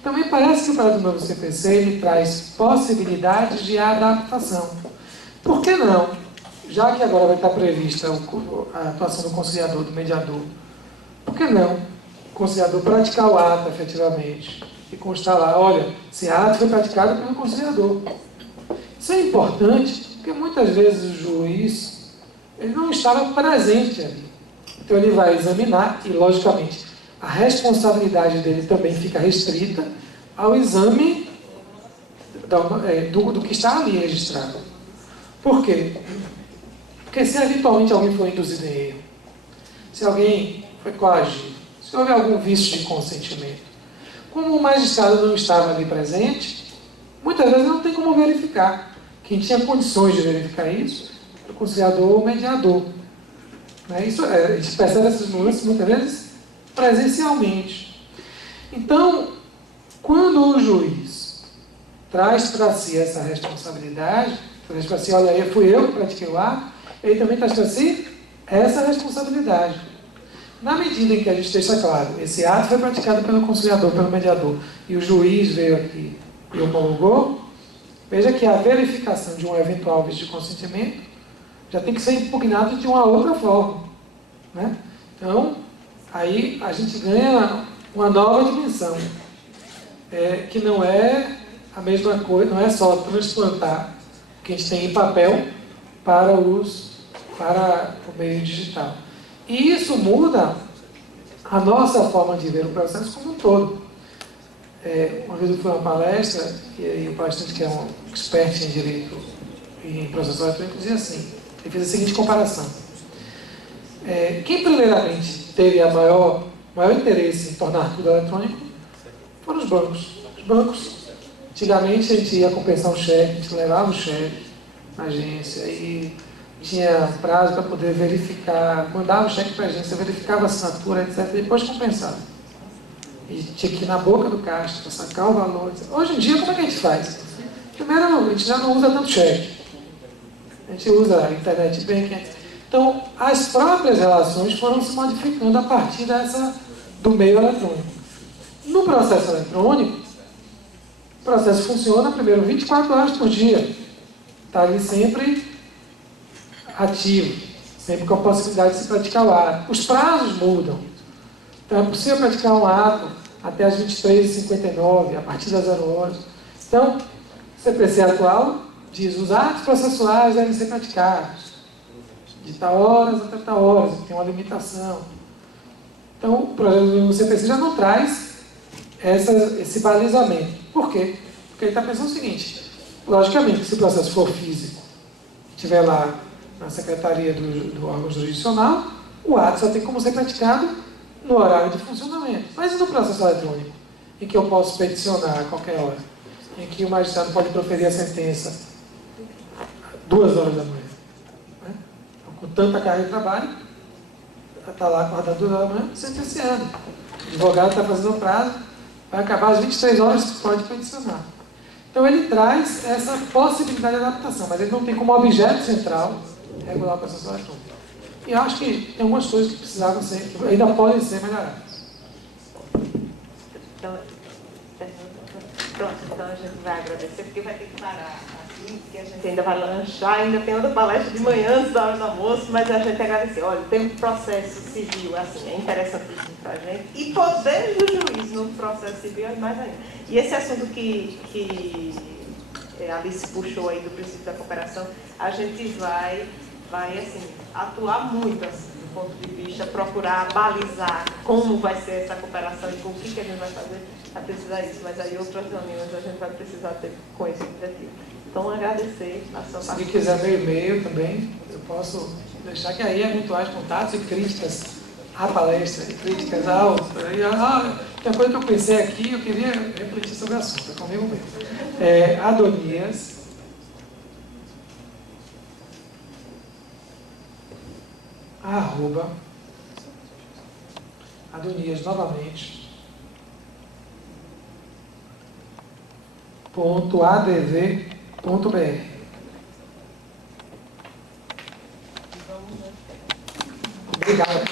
Então, me parece que o projeto do novo CPC ele traz possibilidades de adaptação. Por que não? Já que agora vai estar prevista a atuação do conciliador, do mediador, por que não o conciliador praticar o ato efetivamente e constar lá, olha, esse ato foi praticado pelo conciliador. Isso é importante, porque muitas vezes o juiz ele não estava presente ali. Então ele vai examinar e, logicamente, a responsabilidade dele também fica restrita ao exame do que está ali registrado. Por quê? Porque se eventualmente alguém for induzido em erro, se alguém foi coagido, se houve algum vício de consentimento. Como o magistrado não estava ali presente, muitas vezes não tem como verificar. Quem tinha condições de verificar isso era o conciliador ou o mediador. Né? Isso, a gente percebe essas nuances muitas vezes presencialmente. Então, quando o juiz traz para si essa responsabilidade, traz para si, olha, fui eu que pratiquei o ato, ele também traz para si essa responsabilidade. Na medida em que a gente deixa claro, esse ato foi praticado pelo conciliador, pelo mediador, e o juiz veio aqui e homologou, veja que a verificação de um eventual vício de consentimento já tem que ser impugnado de uma outra forma. Né? Então, aí a gente ganha uma nova dimensão, que não é a mesma coisa, não é só transplantar o que a gente tem em papel para o meio digital. E isso muda a nossa forma de ver o processo como um todo. Uma vez eu fui a uma palestra, e o palestrante, que é um expert em direito e em processo eletrônico, dizia assim, ele fez a seguinte comparação. Quem primeiramente teve a maior interesse em tornar tudo eletrônico foram os bancos. Os bancos, antigamente a gente ia compensar um cheque, a gente levava o cheque na agência e tinha prazo para poder verificar, mandava o cheque para a agência, verificava a assinatura, etc., e depois compensava. E tinha que ir na boca do caixa para sacar o valor. Hoje em dia, como é que a gente faz? Primeiro, a gente já não usa tanto cheque. A gente usa a internet banking. Então, as próprias relações foram se modificando a partir do meio eletrônico. No processo eletrônico, o processo funciona, primeiro, 24 horas por dia. Está ali sempre ativo, sempre com a possibilidade de se praticar o ato. Os prazos mudam. Então, é possível praticar um ato até as 23h59, a partir das 0 horas. Então, o CPC atual diz os atos processuais devem ser praticados de tal horas até tal horas, tem uma limitação. Então, o CPC já não traz esse balizamento. Por quê? Porque ele está pensando o seguinte, logicamente, se o processo for físico, estiver lá na secretaria do órgão jurisdicional, o ato só tem como ser praticado no horário de funcionamento. Mas e no processo eletrônico, em que eu posso peticionar a qualquer hora, em que o magistrado pode proferir a sentença 2 horas da manhã, né? Então, com tanta carga de trabalho, está lá acordado 2 horas da manhã, sentenciando. O advogado está fazendo o prazo, vai acabar às 23 horas, pode peticionar. Então ele traz essa possibilidade de adaptação, mas ele não tem como objeto central regular o processo eletrônico. E eu acho que tem algumas coisas que precisavam ser, que ainda podem ser melhoradas. Pronto, então a gente vai agradecer, porque vai ter que parar aqui, porque a gente ainda vai lanchar, ainda tem outra palestra de manhã, antes da hora do almoço, mas a gente agradecer. Olha, tem um processo civil, assim, é interessantíssimo para a gente, e poder do juiz no processo civil é mais ainda. E esse assunto que a Alice puxou aí do princípio da cooperação, a gente vai assim, atuar muito assim, do ponto de vista, procurar balizar como vai ser essa cooperação e com o que a gente vai fazer a precisar disso, mas aí outras reuniões a gente vai precisar ter com esse objetivo. Então, agradecer a sua participação. Se quiser meu e-mail também, eu posso deixar que aí eventuais contatos e críticas à palestra, e críticas ao... Tem coisa que eu pensei aqui, eu queria refletir sobre o assunto, é comigo mesmo. Adonias, Adonias novamente, .adv.br. Obrigado.